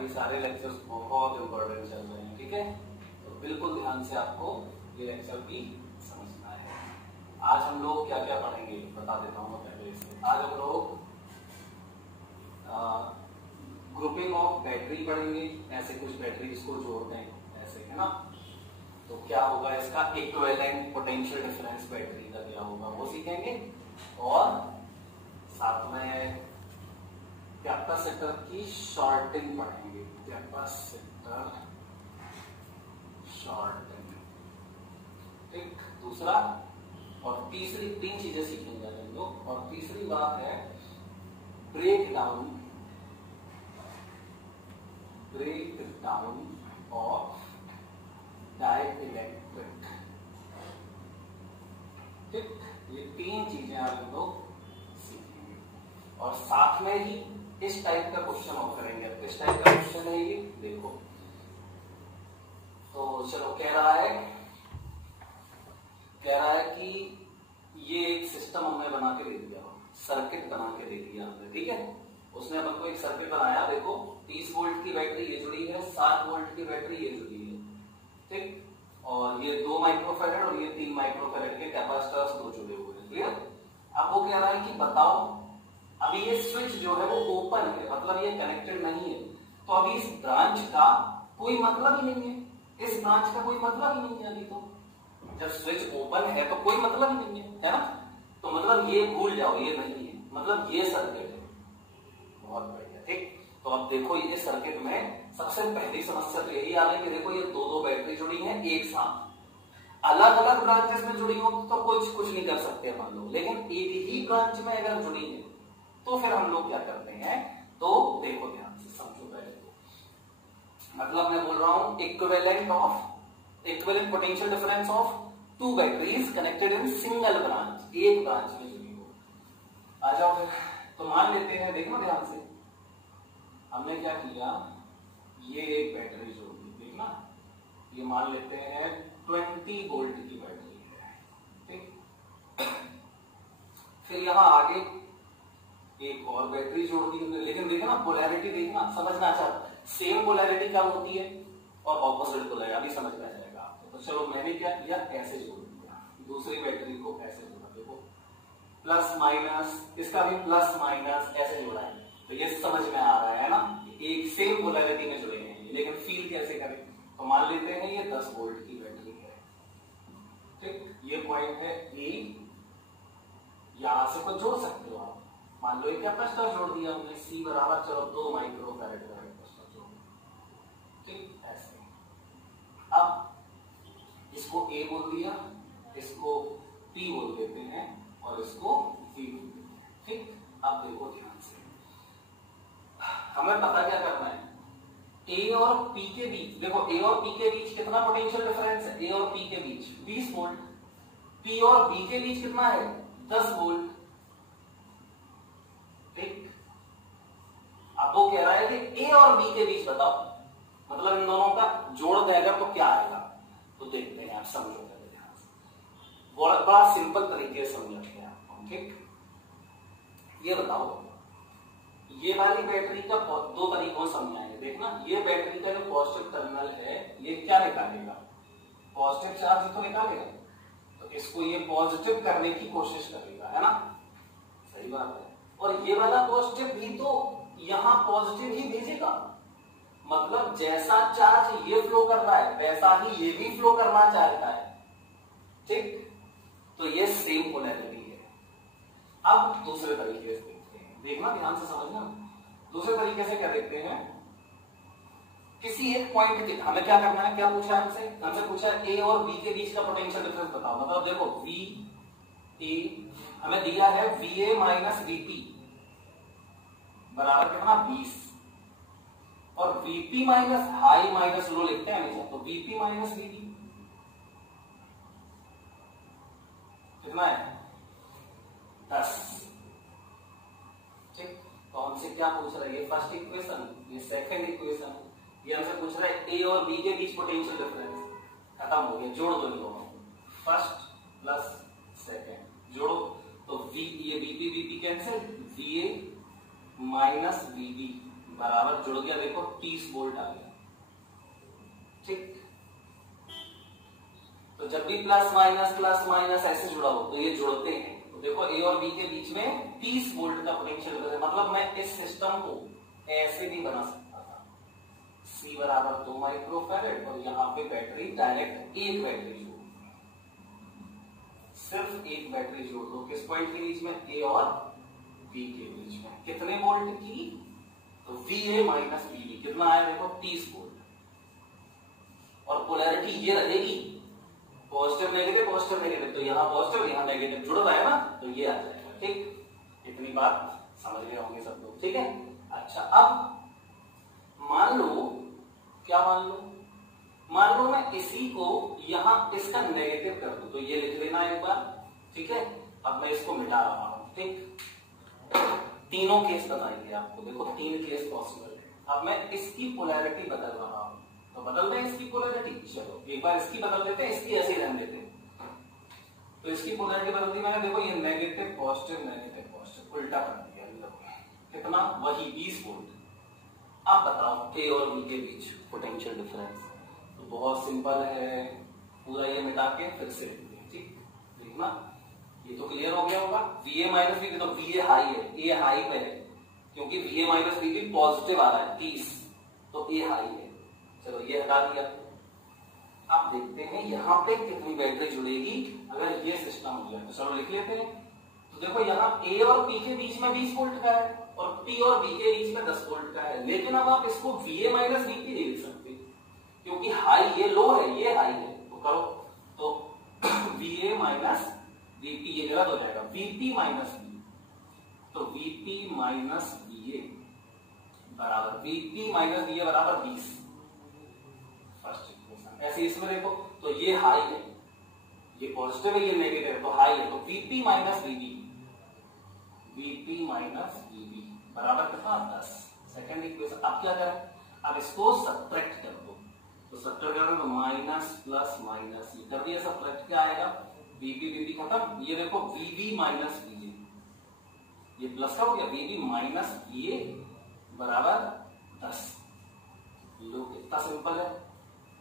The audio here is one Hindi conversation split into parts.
बाकी सारे लेक्चर्स बहुत इंपॉर्टेंट चल रहे हैं, ठीक है। तो बिल्कुल ध्यान से आपको ये लेक्चर भी समझना है। आज हम लोग क्या क्या पढ़ेंगे बता देता हूँ पहले इससे। आज हम लोग ग्रुपिंग ऑफ बैटरी पढ़ेंगे, ऐसे कुछ बैटरीज को जोड़ते हैं ऐसे, है ना। तो क्या होगा इसका इक्विवेलेंट पोटेंशियल डिफरेंस बैटरी का क्या होगा वो सीखेंगे, और साथ में कैपेसिटर की शॉर्टिंग पढ़ेंगे, कैपेसिटर शॉर्टिंग, ठीक। दूसरा और तीसरी, तीन चीजें सीखेंगे हम लोग। और तीसरी बात है ब्रेक डाउन ऑफ डाइइलेक्ट्रिक, ठीक। ये तीन चीजें हम लोग सीखेंगे और साथ में ही इस टाइप का क्वेश्चन और करेंगे। इस टाइप का क्वेश्चन है ये, देखो। तो चलो, कह रहा है कि ये एक सिस्टम हमने बना के दे दिया, सर्किट बना के दे दिया हमने, ठीक है। उसने अपन को एक सर्किट बनाया, देखो 30 वोल्ट की बैटरी ये जुड़ी है, 7 वोल्ट की बैटरी ये जुड़ी है, ठीक। और ये 2 माइक्रोफैराड और ये 3 माइक्रोफैराड के कैपेसिटर्स दो जुड़े हुए हैं, क्लियर। अब वो कह रहा है कि बताओ, अभी ये स्विच जो है वो ओपन है, मतलब ये कनेक्टेड नहीं है, तो अभी इस ब्रांच का कोई मतलब ही नहीं है, इस ब्रांच का कोई मतलब ही नहीं है। अभी तो जब स्विच ओपन है तो कोई मतलब ही नहीं है ना। तो मतलब ये भूल जाओ, ये नहीं है, मतलब ये सर्किट है। बहुत बढ़िया, ठीक। तो अब देखो ये सर्किट में सबसे पहली समस्या तो यही आ रही है कि देखो ये दो बैटरी जुड़ी हैं एक साथ, अलग अलग ब्रांचेस में जुड़ी हो तो कुछ नहीं कर सकते मान लो, लेकिन एक ही ब्रांच में अगर जुड़ी है तो फिर हम लोग क्या करते हैं। तो देखो ध्यान से समझो पहले तो, मतलब मैं बोल रहा हूं equivalent potential difference of 2 batteries connected in single branch, एक ब्रांच में जुड़ी हो। आ जाओ फिर। तो मान लेते हैं, देखो ध्यान से, हमने क्या किया, ये एक बैटरी जोड़ दी, देखना। ये मान लेते हैं 20 वोल्ट की बैटरी है, ठीक। फिर यहां आगे एक और बैटरी जोड़ दी, लेकिन देखना पोलैरिटी, देखना समझना चाहता, सेम पोलैरिटी क्या होती है और ऑपोजिट पोलैरिटी, अभी समझ में आ जाएगा आपको। तो चलो मैंने क्या किया, ऐसे जोड़ दिया, दूसरी बैटरी को ऐसे जोड़ा, देखो प्लस माइनस, इसका भी प्लस माइनस ऐसे जोड़ा है, तो ये समझ में आ रहा है ना, एक सेम पोलैरिटी में जुड़े हैं। लेकिन फील कैसे करें, तो मान लेते हैं ये 10 वोल्ट की बैटरी है, ठीक। ये पॉइंट है ए, यहां से कुछ जोड़ सकते हो आप, मान लो एक कैपेसिटर जोड़ दिया हमने, सी बराबर चलो 2 माइक्रोफैराड का कैपेसिटर जोड़, ठीक। ऐसे अब इसको ए बोल दिया, इसको पी बोल देते हैं और इसको वी बोल देते हैं, ठीक। अब देखो ध्यान से, हमें पता क्या करना है, ए और पी के बीच, देखो ए और पी के बीच कितना पोटेंशियल डिफरेंस है, ए और पी के बीच 20 वोल्ट, पी और बी के बीच कितना है 10 वोल्ट, ठीक। अब वो कह रहा है कि ए और बी के बीच बताओ, मतलब इन दोनों का जोड़ देगा तो क्या आएगा। तो देखते हैं, आप समझो पहले ध्यान से, बड़ा सिंपल तरीके से समझते हैं आपको, ठीक। ये बताओ, ये वाली बैटरी का दो तरीकों से समझाएंगे, देखना। ये बैटरी का जो पॉजिटिव टर्मिनल है ये क्या निकालेगा, पॉजिटिव चार्ज तो निकालेगा, तो इसको ये पॉजिटिव करने की कोशिश करेगा, है ना, सही बात है। और ये वाला पॉजिटिव भी तो यहां पॉजिटिव ही भेजेगा, मतलब जैसा चार्ज ये फ्लो कर रहा है वैसा ही ये भी फ्लो करना चाहता है, ठीक। तो ये सेम पोलैरिटी है। अब दूसरे तरीके से देखना, ध्यान से समझना। दूसरे तरीके से क्या देखते हैं, किसी एक पॉइंट के, हमें क्या करना है, क्या पूछा है हमसे पूछा है ए और बी के बीच का पोटेंशियल डिफरेंस बताओ। मतलब देखो वी ए हमें दिया है वी ए माइनस वीपी बराबर कितना 20, और VP minus high minus low लिखते हैं हमेशा, तो वीपी माइनस वीपी कितना है 10, ठीक। तो हमसे क्या पूछ रहा है, ये फर्स्ट इक्वेशन, ये सेकंड इक्वेशन, ये हमसे पूछ रहा है ए और बी के बीच पोटेंशियल डिफरेंस, खत्म हो गया, जोड़ दो इन दोनों, फर्स्ट प्लस सेकंड जोड़ो, तो वी, ये VP VP cancel, VA minus VB बराबर जुड़ गया, देखो 30 वोल्ट आ गया। ठीक, तो जब भी प्लस माइनस ऐसे जुड़ा हो तो ये जुड़ते हैं। तो देखो ए और बी के बीच में 30 वोल्ट का पोटेंशियल डिफरेंस है, मतलब मैं इस सिस्टम को ऐसे भी बना सकता था, C बराबर 2 माइक्रोफैरेड और यहाँ पे बैटरी डायरेक्ट एक बैटरी जोड़, सिर्फ एक बैटरी जोड़ दो। किस पॉइंट के बीच में? ए और बी के बीच में। कितने वोल्ट की? तो VA माइनस VB कितना आया देखो 30 वोल्ट। और पोलैरिटी ये रहेगी पॉजिटिव नेगेटिव, तो यहाँ पॉजिटिव यहाँ नेगेटिव जुड़ रहा है ना, तो ये आ जाएगा। ठीक, इतनी बात समझ गए होंगे सब लोग। ठीक है, अच्छा अब मान लो, क्या मान लो मैं इसी को यहाँ इसका नेगेटिव कर दूं, तो ये लिख लेना एक बार। ठीक है, अब मैं इसको मिटा रहा हूं। ठीक, तीनों केस बताएंगे आपको, देखो 3 केस पॉसिबल है। अब मैं इसकी पोलैरिटी बदल रहा हूं, तो बदल दें इसकी पोलैरिटी। चलो एक बार इसकी बदल देते हैं, इसकी ऐसे ही रहने देते हैं। तो इसकी पोलैरिटी बदल दी मैंने, देखो ये नेगेटिव पॉजिटिव उल्टा कर दिया। कितना? वही 20 वोल्ट। अब बताओ ए और बी के बीच पोटेंशियल डिफरेंस। तो बहुत सिंपल है, पूरा ये मिटा के फिर से लिख दें। ठीक, देखना ये तो क्लियर हो गया होगा। VA माइनस VB, तो VA हाई है, A हाई पे है, क्योंकि VA माइनस VB पॉजिटिव आ रहा है 30, तो A हाई है। चलो ये हटा दिया। अब देखते हैं यहाँ पे कितनी बैटरी जुड़ेगी अगर ये सिस्टम हो जाए। तो चलो लिख लेते हैं। तो देखो यहाँ A और P के बीच में 20 वोल्ट का है और P और B के बीच में 10 वोल्ट का है, लेकिन अब आप इसको VA माइनस VP नहीं लिख सकते, क्योंकि हाई ये लो है, ये हाई है। तो करो, तो VA माइनस VP ये गलत हो जाएगा, VP माइनस V, तो VP माइनस VA बराबर VP माइनस VA बराबर 20। फर्स्ट इक्वेशन ऐसे इसमें देखो, तो ये हाई है, ये पॉजिटिव है, ये नेगेटिव है, तो हाई है, तो VP minus VB, VP minus VB बराबर कितना? 10। Second equation. अब क्या करें? अब इसको सब्ट्रैक्ट कर दो, तो सब्ट्रैक्ट करें तो माइनस प्लस माइनस, ये कर दिया सब्ट्रैक्ट, क्या आएगा? VP खत्म। ये देखो VB माइनस VA, ये प्लस का हो गया, VB माइनस VA बराबर 10। लो कितना सिंपल है,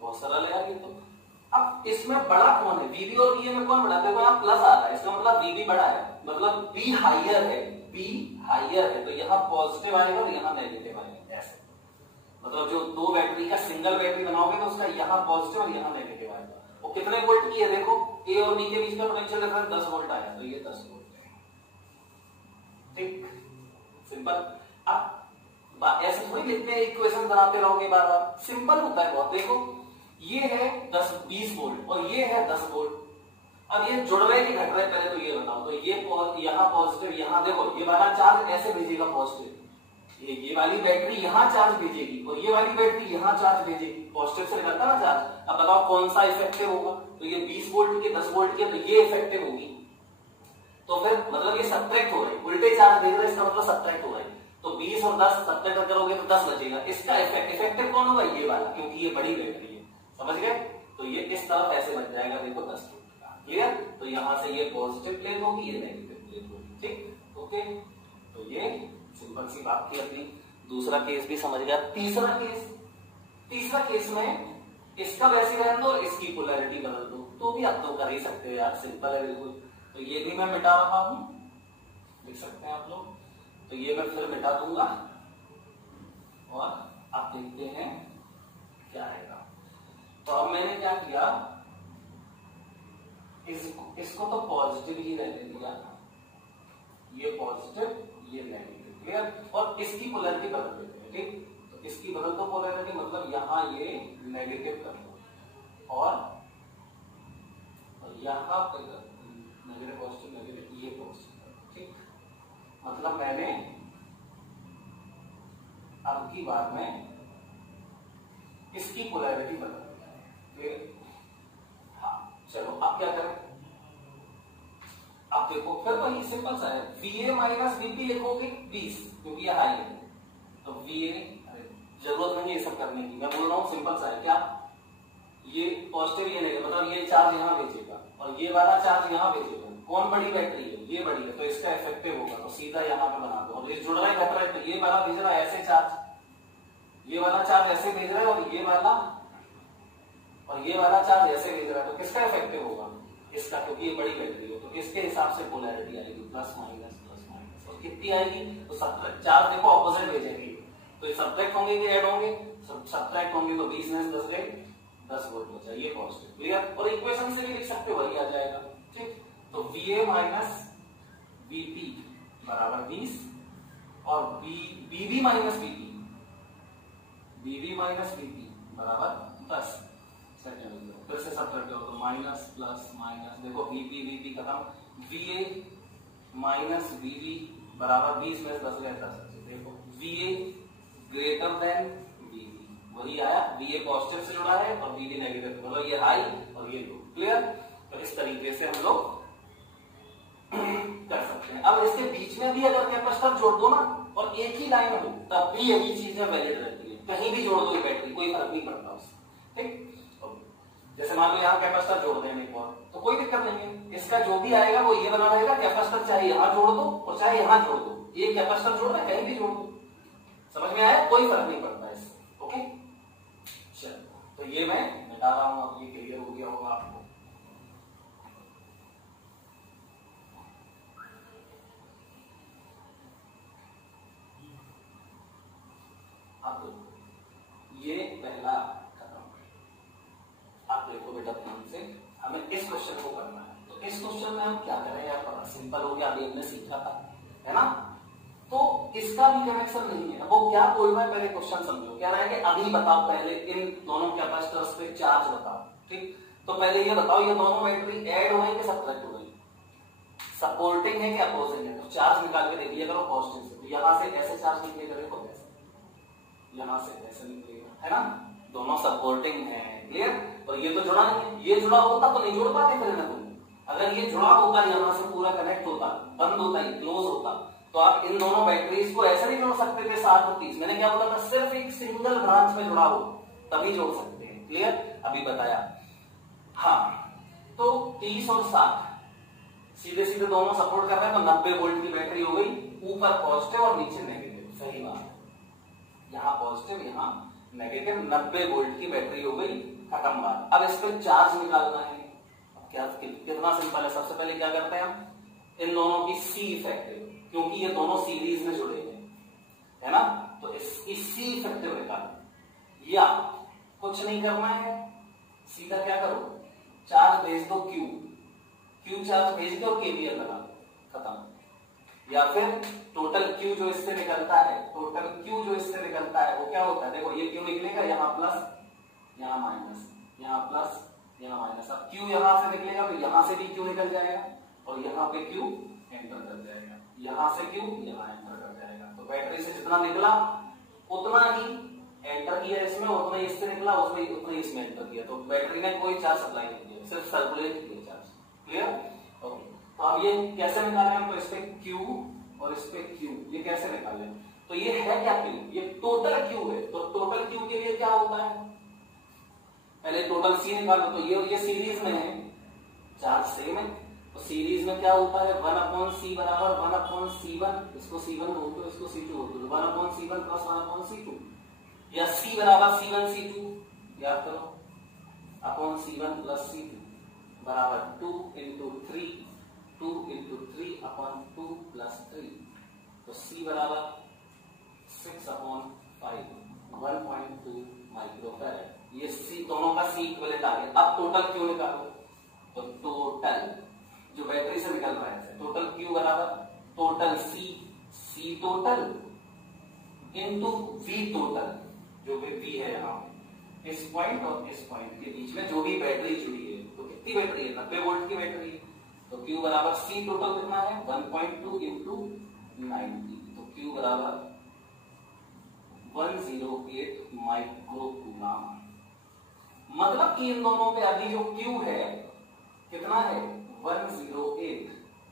बहुत सरल है यार ये तो। अब इसमें बड़ा कौन है? VB और VA में कौन बड़ा? देखो यहाँ प्लस आ रहा है, इसका मतलब VB बड़ा है, मतलब B हाइयर है, B हाइयर है, तो यहाँ पॉजिटिव आएगा और यहाँ नेगेटिव आएगा। ऐसे मतलब जो दो बैटरी का सिंगल बैटरी बनाओगे तो उसका यहाँ पॉजिटिव और यहाँ नेगेटिव आएगा। वो कितने वोल्ट की है? देखो A और B के बीच का पोटेंशियल डिफरेंस 10 वोल्ट आया, तो ये 10 वोल्ट है। ठीक, सिंपल। अब ऐसे थोड़ी लिखते हैं, इक्वेशन बनाते रहोगे बार बार, सिंपल होता है बहुत। देखो ये है 20 वोल्ट और ये है 10 वोल्ट। अब ये जुड़ रहे कि घट रहे, पहले तो ये बताओ। तो ये यहाँ पॉजिटिव, यहाँ देखो ये वाला चार्ज ऐसे भेजेगा पॉजिटिव, ये वाली बैटरी यहाँ चार्ज भेजेगी और ये वाली बैटरी यहाँ चार्ज भेजेगी, पॉजिटिव से निकलता ना चार्ज। अब बताओ कौन सा इफेक्टिव होगा? तो ये 20 वोल्ट के 10 वोल्ट के, तो ये इफेक्टिव होगी। तो फिर मतलब ये सब्ट्रैक्ट हो रहा है, उल्टे चार्ज भेज रहा है, इसका मतलब सब्ट्रैक्ट हो रहा है। तो 20 और 10 सब्ट्रैक्ट करोगे तो 10 बचेगा। इसका इफेक्टिव कौन होगा? ये वाला, क्योंकि ये बड़ी बैटरी है। समझ गए? तो ये इस तरफ ऐसे बच जाएगा, देखो 10 वोल्ट का। क्लियर? तो यहां से ये पॉजिटिव प्लेट होगी, ये नेगेटिव प्लेट होगी। ठीक, ओके। तो ये सिंपल सी बात थी अपनी। दूसरा केस भी समझ गया। तीसरा केस में इसका वैसे रहने दो और इसकी पोलैरिटी बदल दो, तो भी आप तो कर ही सकते हो यार, सिंपल है बिल्कुल। तो ये भी मैं मिटा रहा हूं, लिख सकते हैं आप लोग। तो ये मैं फिर मिटा दूंगा और आप देखते हैं क्या आएगा। तो अब मैंने क्या किया, इसको तो पॉजिटिव ही रहने दिया, ये पॉजिटिव ये नेगेटिव। क्लियर? और इसकी पोलैरिटी बदल देते हैं। ठीक, तो इसकी बदल दो पोलैरिटी, मतलब यहां ये नेगेटिव कर दो और यहां पे नेगेटिव पॉजिटिव नेगेटिव, ये पॉजिटिव। ठीक, मतलब मैंने अब की बार में इसकी पोलैरिटी बदल दिया है। हाँ चलो अब क्या करें? अब देखो फिर वही सिंपल सा है, VA माइनस VP लिखोगे 20, क्योंकि ये हाई है। तो VA, जरूरत नहीं है ये सब करने की, मैं बोल रहा हूँ सिंपल सा है। क्या? ये पॉजिटिव ये नेगेटिव, मतलब ये चार्ज यहाँ भेजेगा और ये वाला चार्ज यहाँ भेजेगा। कौन बड़ी बैटरी है? ये बड़ी है, तो इसका इफेक्टिव होगा, तो सीधा यहाँ पे बना दो। और ये जुड़ रहा है घट रहा है, तो ये वाला भेज रहा है ऐसे चार्ज, ये वाला चार्ज ऐसे भेज रहा है और ये वाला चार्ज ऐसे भेज रहा है, तो किसका इफेक्टिव होगा? इसका, क्योंकि ये बड़ी बैटरी हो तो इसके हिसाब से पोलैरिटी आएगी प्लस माइनस प्लस माइनस। और कितनी आएगी? तो चार्ज देखो ऑपोजिट भेजेंगे, तो ये सब्ट्रैक्ट होंगे कि ऐड होंगे? सब्ट्रैक्ट होंगे, तो 20 में 10 गए 10 वोल्ट बचा, ये पॉजिटिव। क्लियर? और इक्वेशन से भी लिख सकते हो, वही आ जाएगा। ठीक, तो VA माइनस VP बराबर 20 और BB माइनस VP बराबर 10। सेकंड फिर से सब्ट्रैक्ट करो तो माइनस प्लस माइनस, देखो VP खत्म, VA माइनस VB बराबर 20 में 10 गए 10। देखो VA ग्रेटर देन VB, वही आया, VA पॉजिटिव से जुड़ा है और VB नेगेटिव, मतलब ये हाई और ये लो। क्लियर? तो इस तरीके से हम लोग कर सकते हैं। अब इसके बीच में भी अगर कैपेसिटर जोड़ दो ना और एक ही लाइन हो, तब भी यही चीजें वैलिड रहती है, कहीं भी जोड़ दो ये बैटरी, कोई फर्क नहीं पड़ता उससे। ठीक, जैसे मान लो यहाँ कैपेसिटर जोड़ दें एक और, तो कोई दिक्कत नहीं है, इसका जो भी आएगा वो ये बना रहेगा, कैपेसिटर चाहे यहाँ जोड़ दो और चाहे यहाँ जोड़ दो, ये कैपेसिटर जोड़ रहा है कहीं भी जोड़ दो। समझ में आया? कोई फर्क नहीं पड़ता इससे। ओके, चलो, तो ये मैं मिटा रहा हूं, अब ये क्लियर हो गया होगा आपको। ये पहला खत्म। आप देखो बेटा ध्यान से, हमें इस क्वेश्चन को करना है। तो इस क्वेश्चन में हम क्या करें यार, बड़ा सिंपल हो गया, अभी हमने सीखा था, है ना? तो इसका भी कनेक्शन नहीं है। वो क्या बोल रहा है, पहले क्वेश्चन समझो। कह रहा है कि अभी बताओ, पहले इन दोनों कैपेसिटर्स पे चार्ज बताओ। ठीक, तो पहले ये बताओ, ये दोनों बैटरी ऐड हो गई कि सब्ट्रैक्ट हो गई? सपोर्टिंग है कि अपोजिंग है? तो चार्ज निकाल के देख लिया करो पॉजिटिव से, तो यहां से ऐसे चार्ज निकलेगा, देखो ऐसे, यहां से ऐसे निकलेगा, है ना? दोनों सपोर्टिंग है। क्लियर? और ये तो जुड़ा नहीं है, ये जुड़ा होता तो नहीं जोड़ पाते फिर ना तुम। अगर ये जुड़ा होता, यहां से पूरा कनेक्ट होता, बंद होता, ये क्लोज होता, तो आप इन दोनों बैटरीज को ऐसे नहीं जोड़ सकते थे 60 और 30। मैंने क्या बोला था? सिर्फ एक सिंगल ब्रांच में जुड़ा हो तभी जोड़ सकते हैं। क्लियर? अभी बताया। हाँ, तो 30 और 60 सीधे सीधे दोनों सपोर्ट कर रहे हैं, तो 90 वोल्ट की बैटरी हो गई, ऊपर पॉजिटिव और नीचे नेगेटिव। सही बात है, यहाँ पॉजिटिव यहाँ नेगेटिव, 90 वोल्ट की बैटरी हो गई, खत्म बात। अब इस पर चार्ज निकालना है। क्या कितना सिंपल है, सबसे पहले क्या करते हैं हम, इन दोनों की सी इफेक्टिव, क्योंकि ये दोनों सीरीज में जुड़े हैं, है ना? तो इसकी सी इफेक्टिव निकालो, या कुछ नहीं करना है, सीधा क्या करो, चार्ज भेज दो क्यू चार्ज भेज दो, केवीएल लगा दो, खत्म। या फिर टोटल क्यू जो इससे निकलता है, वो क्या होता है? देखो ये क्यू निकलेगा, यहाँ प्लस यहाँ माइनस, यहाँ प्लस यहाँ माइनस। अब क्यू यहां से निकलेगा तो यहां से भी क्यू निकल जाएगा और यहाँ पे क्यू एंटर कर जाएगा, यहां से क्यू यहाँ एंटर कर जाएगा। तो बैटरी से जितना निकला उतना ही एंटर किया इसमें, उतना ही इससे निकला, उसमें उतना ही इसमें एंटर किया। तो बैटरी ने कोई चार्ज सप्लाई नहीं किया, सिर्फ सर्कुलेट किया चार्ज। क्लियर? ओके, तो अब ये कैसे निकालें हम? तो इस पे क्यू और इस पे क्यू, ये कैसे निकालें? तो ये है क्या क्यू? ये टोटल क्यू है। तो टोटल क्यू के लिए क्या होता है? पहले टोटल सी निकालो। तो ये सीरीज में है, चार्ज सेम है, तो सीरीज में क्या होता है? 1/c बराबर 1/c1, इसको c1 बोल दो, इसको c2 बोल दो, 1/c1 प्लस 1/c2, या c बराबर c1 c2, याद करो, अपॉन c1 प्लस c2 बराबर 2 into 3 अपॉन 2 प्लस 3, तो c बराबर 6/5, 1.2 माइक्रोफैराड। ये सी, दोनों का सी इक्विवेलेंट आ गया। अब टोटल क्यू निकालो, तो टोटल जो बैटरी से निकल रहा है, टोटल क्यू बराबर total C total into V total, जो भी वी है यहाँ इस पॉइंट और इस पॉइंट के बीच में जो भी बैटरी जुड़ी है। तो कितनी बैटरी है? 90 वोल्ट की बैटरी है। तो क्यू बराबर सी टोटल कितना है? 1.2 इंटू 90, तो क्यू बराबर 108 माइक्रोकूलम। मतलब कि इन दोनों पे अभी जो Q है कितना है? 108।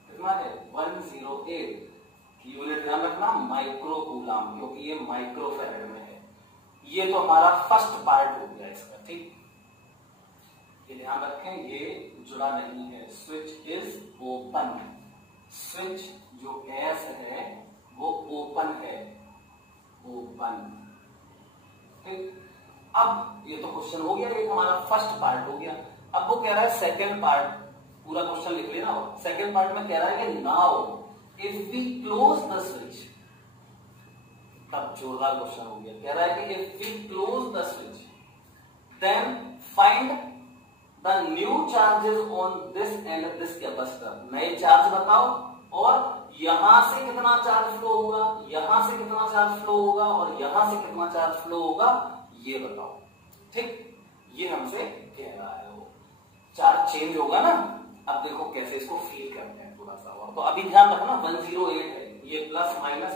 कितना है? 108 यूनिट, ध्यान रखना माइक्रोकूलम, क्योंकि ये माइक्रोफैराड में है। ये तो हमारा फर्स्ट पार्ट हो गया इसका। ठीक, ये ध्यान रखें, ये जुड़ा नहीं है। स्विच इज ओपन, स्विच जो एस है वो ओपन है, ओपन। ठीक, अब ये तो क्वेश्चन हो गया, ये हमारा फर्स्ट पार्ट हो गया। अब वो कह रहा है सेकंड पार्ट, पूरा क्वेश्चन लिख लेना। सेकंड पार्ट में कह रहा है कि now if we close the switch, तब जोरदार क्वेश्चन हो गया। कह रहा है कि if we close the switch then find the new charges on this and this capacitor. नए चार्ज बताओ और यहां से कितना चार्ज फ्लो होगा, यहां से कितना चार्ज फ्लो होगा और यहां से कितना चार्ज फ्लो होगा, ये बताओ। ठीक, ये हमसे कह रहा है। वो चार्ज चेंज होगा ना, अब देखो कैसे इसको फील करते हैं थोड़ा सा। और तो अभी ध्यान रखना 108 है, ये प्लस माइनस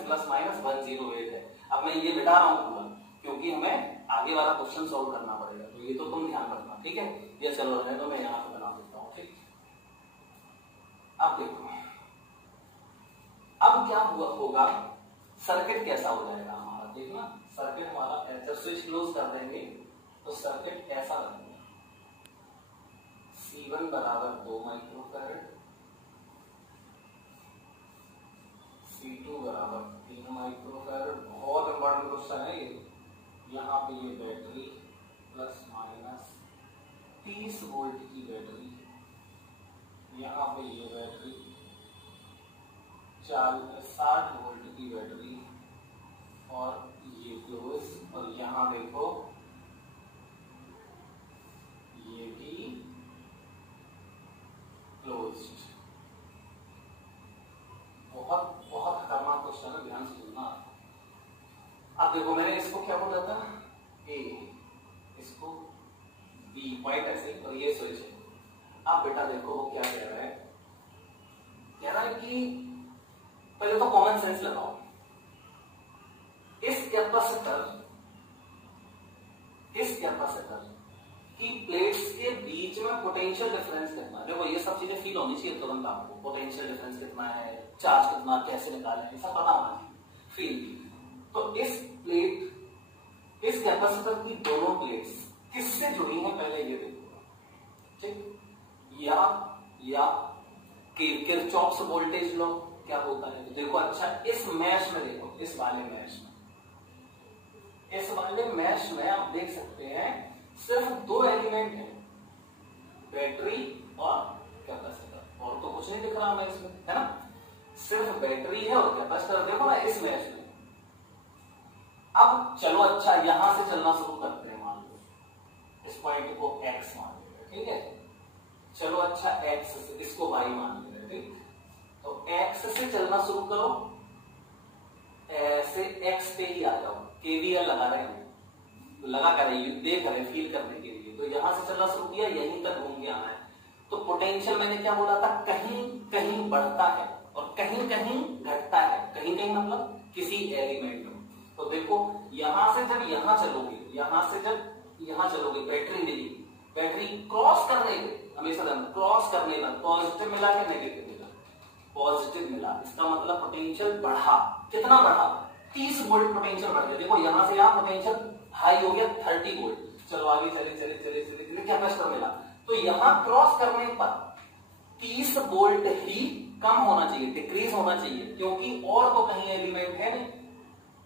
108 है। अब मैं ये बिठा रहा हूं पूरा, क्योंकि हमें आगे वाला क्वेश्चन सॉल्व करना पड़ेगा, तो ये तो तुम ध्यान रखना, ठीक है। ये चलो रहने दो, मैं यहां पे बना देता हूं। ठीक, अब देखो अब क्या हुआ होगा, सर्किट कैसा हो जाएगा हमारा, देखना। सर्किट हमारा जब स्विच क्लोज कर देंगे तो सर्किट ऐसा लगेगा। C1 बराबर 2 माइक्रोफैरड, C2 बराबर 3 माइक्रोफैरड। बहुत इंपॉर्टेंट क्वेश्चन है ये। यहाँ पे ये बैटरी प्लस माइनस 30 वोल्ट की बैटरी, यहाँ पे ये बैटरी 60 वोल्ट की बैटरी, और ये क्लोज। और यहाँ देखो ये भी क्लोज्ड। बहुत बहुत खतरनाक क्वेश्चन है, ध्यान से सुनना। अब देखो मैंने इसको क्या बोला था, ए, इसको बी, पॉइंट ऐसे, और ये स्विच है। अब बेटा देखो वो क्या कह रहा है, कह रहा है कि पहले तो कॉमन सेंस लगाओ। इस कैपेसिटर की प्लेट्स के बीच में पोटेंशियल डिफरेंस कितना है। देखो ये सब चीजें फील होनी चाहिए तुरंत आपको। पोटेंशियल डिफरेंस कितना है, चार्ज कितना, कैसे निकालें, ये सब पता होना चाहिए, फील। तो इस कैपेसिटर की दोनों प्लेट्स किससे जुड़ी हैं, पहले ये देखो। ठीक, या किरचॉफ्स वोल्टेज लॉ क्या होता है, तो देखो। अच्छा, इस मैश में देखो, इस वाले मैश में आप देख सकते हैं सिर्फ 2 एलिमेंट हैं, बैटरी और कैपेसिटर, और तो कुछ नहीं दिख रहा हमें इसमें, है ना। सिर्फ बैटरी है और कैपेसिटर, देखो ना इस मैश में। अब चलो अच्छा, यहां से चलना शुरू करते हैं। मान लो इस पॉइंट को x मान लेंगे, ठीक है। चलो अच्छा, x से इसको y मान लेंगे, ठीक। तो x से चलना शुरू करो, ऐसे x पे ही आ जाओ। केवीएल लगा रहे हैं, लगा कर देख रहे, फील करने के लिए। तो यहां से चलना शुरू किया, यहीं तक घूम के आना है। तो पोटेंशियल मैंने क्या बोला था, कहीं कहीं बढ़ता है और कहीं कहीं घटता है। कहीं कहीं मतलब किसी एलिमेंट में। तो देखो यहां से जब यहां चलोगे, बैटरी मिली, बैटरी क्रॉस करने में, हमेशा क्रॉस करने में पॉजिटिव मिला कि नेगेटिव मिला, पॉजिटिव मिला। इसका मतलब पोटेंशियल बढ़ा। कितना बढ़ा, 30 वोल्ट पोटेंशियल बढ़ गया। देखो यहां से यहां पोटेंशियल हाई हो गया 30 वोल्ट। चलो आगे चले कैपेसिटर मिला। तो यहां क्रॉस करने पर 30 वोल्ट ही कम होना चाहिए, डिक्रीज होना चाहिए, क्योंकि और तो कहीं एलिमेंट है नहीं।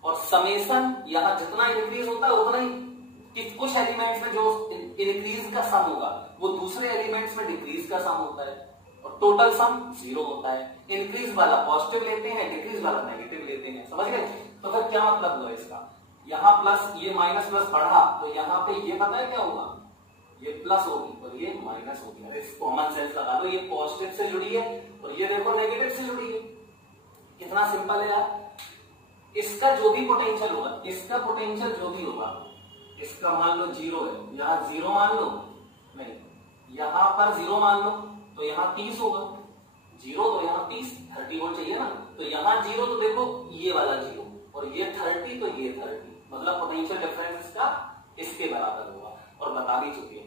और समेशन यहां जितना इंक्रीज होता है उतना ही, कि कुछ एलिमेंट्स में जो इंक्रीज का सम होगा वो दूसरे एलिमेंट्स में डिक्रीज का सम होता है, और टोटल सम 0 होता है। इंक्रीज वाला पॉजिटिव लेते हैं, डिक्रीज वाला नेगेटिव लेते हैं, समझ गए। तो फिर क्या मतलब हुआ इसका, यहां प्लस, ये माइनस प्लस बढ़ा, तो यहां पे ये पता है क्या होगा, ये प्लस होगी और ये माइनस होगी। अरे कॉमन सेंस लगा दो, ये पॉजिटिव से जुड़ी है और ये देखो नेगेटिव से जुड़ी है। कितना सिंपल है यार। इसका जो भी पोटेंशियल होगा, इसका पोटेंशियल जो भी होगा, इसका मान लो 0 है, यहां 0 मान लो, नहीं यहां पर 0 मान लो, तो यहां 30 होगा। 0 तो यहां 30 वोल्ट चाहिए ना, तो यहां 0 तो देखो ये वाला 0 और ये 30 तो ये 30, मतलब पोटेंशियल डिफरेंस इसका इसके बराबर होगा। और बता भी चुके हैं,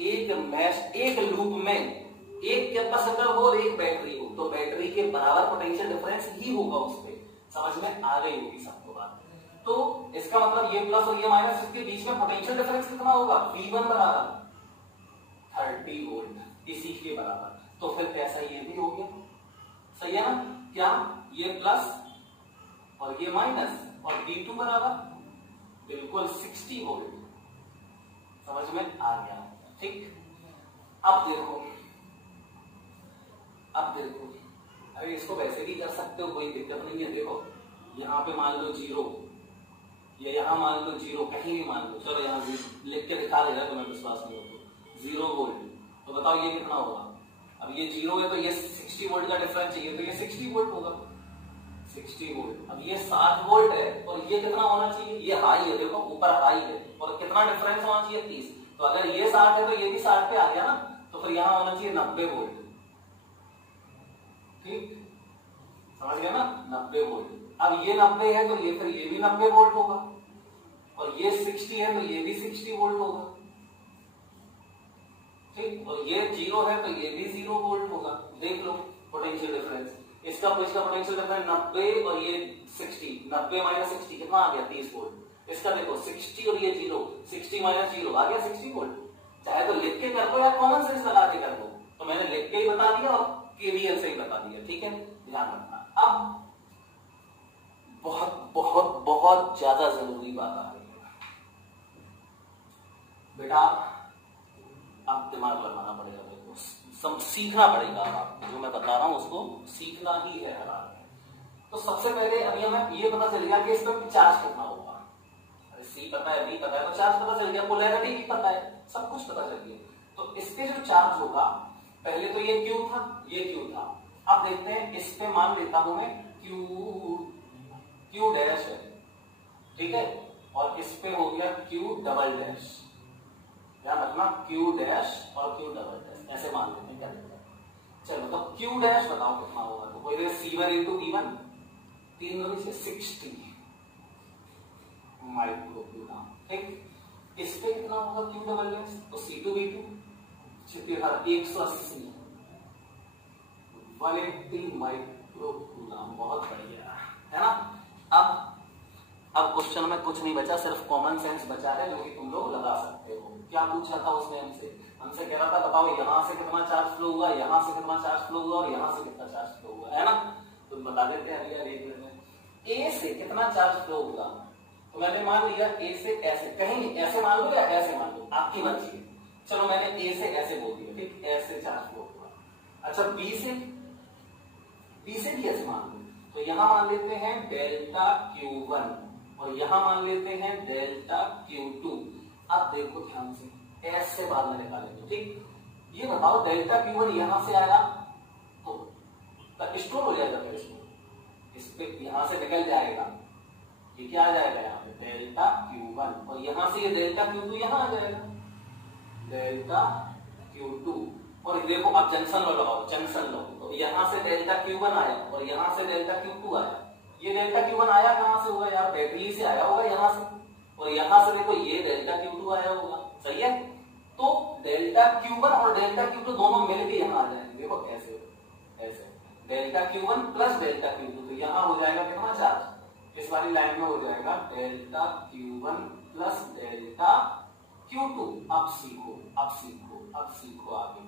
एक मैश, एक लूप में एक कैपेसिटर हो और एक बैटरी हो, तो बैटरी के बराबर पोटेंशियल डिफरेंस ही होगा उसपे। समझ में आ गई होगी सबको बात। तो इसका मतलब ये प्लस और ये माइनस, इसके बीच में पोटेंशियल डिफरेंस कितना होगा, V1 बराबर 30 वोल्ट, इसी के बराबर। तो फिर ऐसा ये भी हो गया, सही है ना। क्या, ये प्लस और ये माइनस, और V2 बराबर बिल्कुल 60 वोल्ट। समझ में आ गया? ठीक। अब देखो अरे इसको वैसे भी कर सकते हो, कोई दिक्कत नहीं है। देखो यहाँ पे मान लो 0 या यहाँ मान लो 0, कहीं भी मान लो, चलो यहाँ लिख के दिखा दे रहा है, तुम्हें विश्वास नहीं हो तो 0 वोल्ट। तो बताओ ये कितना होगा? अब ये 0 है तो ये 60 वोल्ट का डिफरेंस चाहिए, तो ये 60 वोल्ट होगा, 60 वोल्ट। अब ये 60 वोल्ट है और ये कितना होना चाहिए? ये हाई है, देखो ऊपर हाई है, और कितना डिफरेंस होना चाहिए? 30। तो अगर ये 60 है तो ये भी 60 पे आ गया ना, तो फिर यहाँ होना चाहिए 90 वोल्ट। ठीक, समझ गया ना? 90 वोल्ट। अब ये 90 है तो ये फिर ये भी 90 वोल्ट होगा, और ये 60 है तो ये भी 60 वोल्ट होगा। ठीक, और ये 0 है तो ये भी 0 वोल्ट होगा। देख लो पोटेंशियल डिफरेंस, इसका पोटेंशियल डिफरेंस 90 और ये 60, 90 माइनस 60 कितना आ गया? 30 वोल्ट। इसका देखो 60 और ये 0, 60 माइनस 0 आ गया 60 वोल्ट। चाहे तो लिख के कर दो या कॉमन सेंस लगा के कर दो, तो मैंने लिख के ही बता दिया और केवीएल से ही बता दिया। ठीक है, ध्यान रखना। अब बहुत बहुत बहुत ज्यादा जरूरी बात आ रही है बेटा, अब दिमाग लगाना पड़ेगा, देखो सीखना पड़ेगा। आप जो मैं बता रहा हूं उसको सीखना ही है हर हाल में। तो सबसे पहले अभी हमें ये पता चल गया कि इसमें चार्ज कितना होगा। सी पता है, बी पता है, तो चार्ज पता चल गया, पोलैरिटी भी पता है, सब कुछ पता चल गया। तो इस पे जो चार्ज होगा, पहले तो ये क्यू था, ये क्यू था। अब देखते हैं इस पे मान लेता हूं मैं क्यू डैश है, ठीक है, और इस पे हो गया क्यू डबल डैश। ध्यान रखना, क्यू डैश और क्यू डबल डैश ऐसे मान लेते हैं। क्या देता है? चलो तो क्यू डैश बताओ कितना होगा। तो कोई देगा C1 इंटू V1, 3 दूनी से 60 माइक्रोकूलम। ठीक, इस पे कितना होगा क्यू डबल डैश? तो C2V2 180 180 माइक्रोकूलम। बहुत बढ़िया है ना। अब क्वेश्चन में कुछ नहीं बचा, सिर्फ कॉमन सेंस बचा है, जो कि तुम लोग लगा सकते हो। क्या पूछा था उसने हमसे कह रहा था बताओ यहाँ से कितना चार्ज फ्लो हुआ, यहाँ से कितना चार्ज फ्लो हुआ और यहाँ से कितना चार्ज फ्लो हुआ, है ना। तो बता देते हैं अभी एक मिनट में। ए से कितना चार्ज फ्लो हुआ, तो मैंने मान लिया ए से ऐसे, कहीं ऐसे मान लो या ऐसे मान लो, आपकी मर्जी है। चलो मैंने ए से ऐसे बोल दिया, ठीक, ऐसे चार्ज फ्लो हुआ। अच्छा बी से भी ऐसे मान लो, तो यहां मान लेते हैं डेल्टा Q1 और यहां मान लेते हैं डेल्टा Q2। अब देखो ध्यान से, एस से बाद में निकालेंगे। ठीक, ये बताओ डेल्टा Q1 यहां से आया तो स्टोर हो जाएगा, फिर इस पे यहां से निकल जाएगा, ये क्या आ जाएगा यहाँ पे डेल्टा Q1, और यहां से ये डेल्टा Q2 यहां आ जाएगा डेल्टा Q2। और देखो अब जंक्शन लो लगाओ, जंक्शन लो, तो यहां से डेल्टा Q1 आया और यहां से डेल्टा Q2 आया। ये डेल्टा Q1 आया कहां से होगा यार? बैटरी से आया होगा यहाँ से, और यहां से देखो ये डेल्टा Q2 आया होगा। सही है, तो डेल्टा Q1 और डेल्टा Q2 दोनों मिलके यहाँ आ जाएंगे। देखो कैसे, ऐसे delta Q1 plus delta Q2, तो यहाँ हो जाएगा कितना चार्ज? इस वाली लाइन में हो जाएगा delta Q1 plus delta Q2। अब सीखो आगे।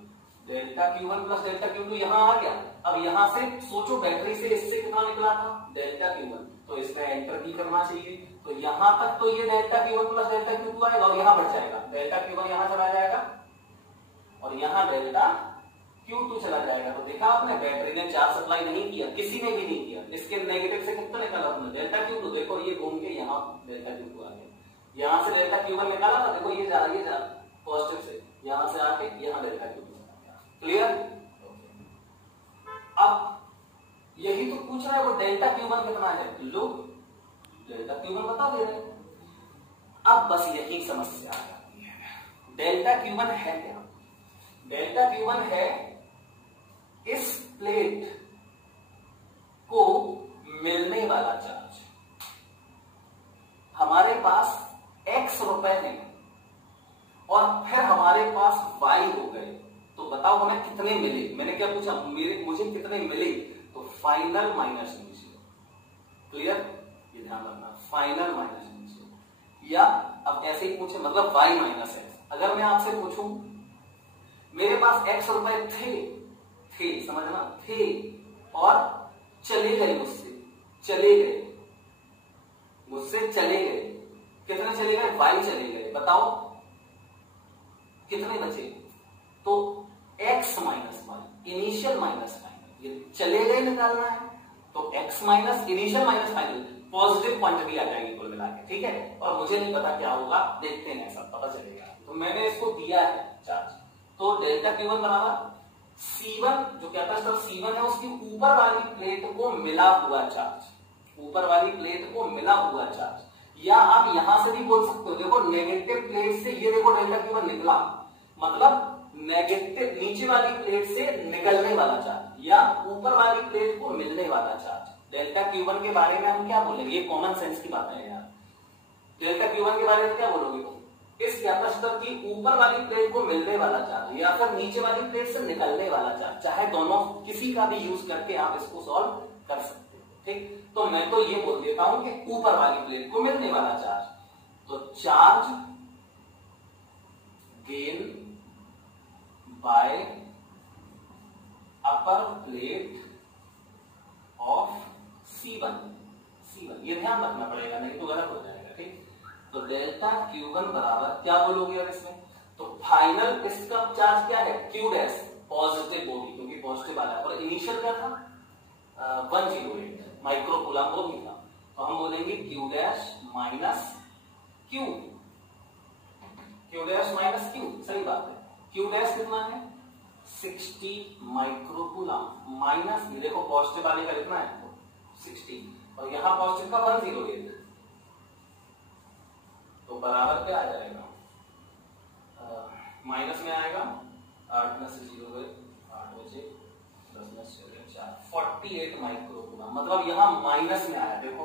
Delta Q1 plus delta Q2 यहाँ आ गया। अब यहाँ से सोचो बैटरी से इससे कितना निकला था? डेल्टा Q1, तो इसमें एंटर भी करना चाहिए। तो यहाँ तक तो ये delta Q1 plus delta Q2 आएगा और यहाँ बढ़ जाएगा, डेल्टा Q1 यहाँ चला जाएगा और यहाँ डेल्टा Q2 चला जाएगा। तो देखा आपने, बैटरी ने चार्ज सप्लाई नहीं किया, किसी ने भी नहीं किया। इसके नेगेटिव से कितना निकाला आपने? Delta Q2। देखो ये घूम के यहाँ डेल्टा Q2 आ गया, यहाँ से डेल्टा Q1 निकाला था, देखो ये जा पॉजिटिव से, यहाँ से आके यहाँ डेल्टा Q2। क्लियर? अब यही तो पूछ रहा है वो, डेल्टा Q1 कितना है? लोग डेल्टा Q1 बता दे रहे हैं। अब बस यही समस्या आ जाती है। डेल्टा Q1 है क्या? डेल्टा Q1 है इस प्लेट को मिलने वाला चार्ज। हमारे पास x रुपए हैं और फिर हमारे पास y हो गए, तो बताओ हमें कितने मिले? मैंने क्या पूछा? मुझे कितने मिले? तो फाइनल माइनस इनिशियल। क्लियर? ये ध्यान रखना, फाइनल माइनस इनिशियल। या अब ऐसे ही पूछे, मतलब y माइनस x। अगर मैं आपसे पूछूं मेरे पास x रुपए थे, समझना, थे और चले गए मुझसे चले गए, कितने चले गए, y चले गए, बताओ कितने बचे, तो x minus y, initial minus final, ये चले गए निकालना है, तो x minus initial minus final, positive quantity आ जाएगी कुल मिला के, ठीक है। और मुझे नहीं पता क्या होगा, देखते हैं, सब पता चलेगा। तो मैंने इसको दिया है चार्ज, तो डेल्टा Q1 बराबर C1, जो कैपेसिटर C1 है उसकी ऊपर वाली प्लेट को मिला हुआ चार्ज, ऊपर वाली प्लेट को मिला हुआ चार्ज, या आप यहां से भी बोल सकते हो, देखो नेगेटिव प्लेट से ये देखो डेल्टा Q1 निकला, मतलब नेगेटिव नीचे वाली प्लेट से निकलने वाला चार्ज या ऊपर वाली प्लेट को मिलने वाला चार्ज। डेल्टा Q1 के बारे में हम क्या बोलेंगे, ये कॉमन सेंस की बात है यार। डेल्टा Q1 के बारे में क्या बोलोगे तुम, इस कैपेसिटर की ऊपर वाली प्लेट को मिलने वाला चार्ज या फिर नीचे वाली प्लेट से निकलने वाला चार्ज, चाहे दोनों किसी का भी यूज करके आप इसको सॉल्व कर सकते हो, ठीक। तो मैं तो ये बोल देता हूं कि ऊपर वाली प्लेट को मिलने वाला चार्ज, तो charge gain by upper plate of C1, ये ध्यान रखना पड़ेगा, नहीं तो गलत हो जाएगा, ठीक। तो डेल्टा Q1 बराबर क्या बोलोगे अब इसमें, तो फाइनल इसका चार्ज क्या है, Q डैश, पॉजिटिव होगी क्योंकि पॉजिटिव आ रहा है, और इनिशियल क्या था 108 माइक्रो कूलम वो भी था, तो हम बोलेंगे Q dash minus Q, Q dash minus Q, सही बात है। Q डैश कितना है 60 माइक्रो कूलम, माइनस देखो पॉजिटिव वाले का कितना है 60 और यहां पॉजिटिव का 108, तो बराबर क्या आ जाएगा, माइनस में आएगा 8 में से 0 गए 8 बचे 10 में से 4 48 माइक्रो कूलम, मतलब यहां माइनस में आया, देखो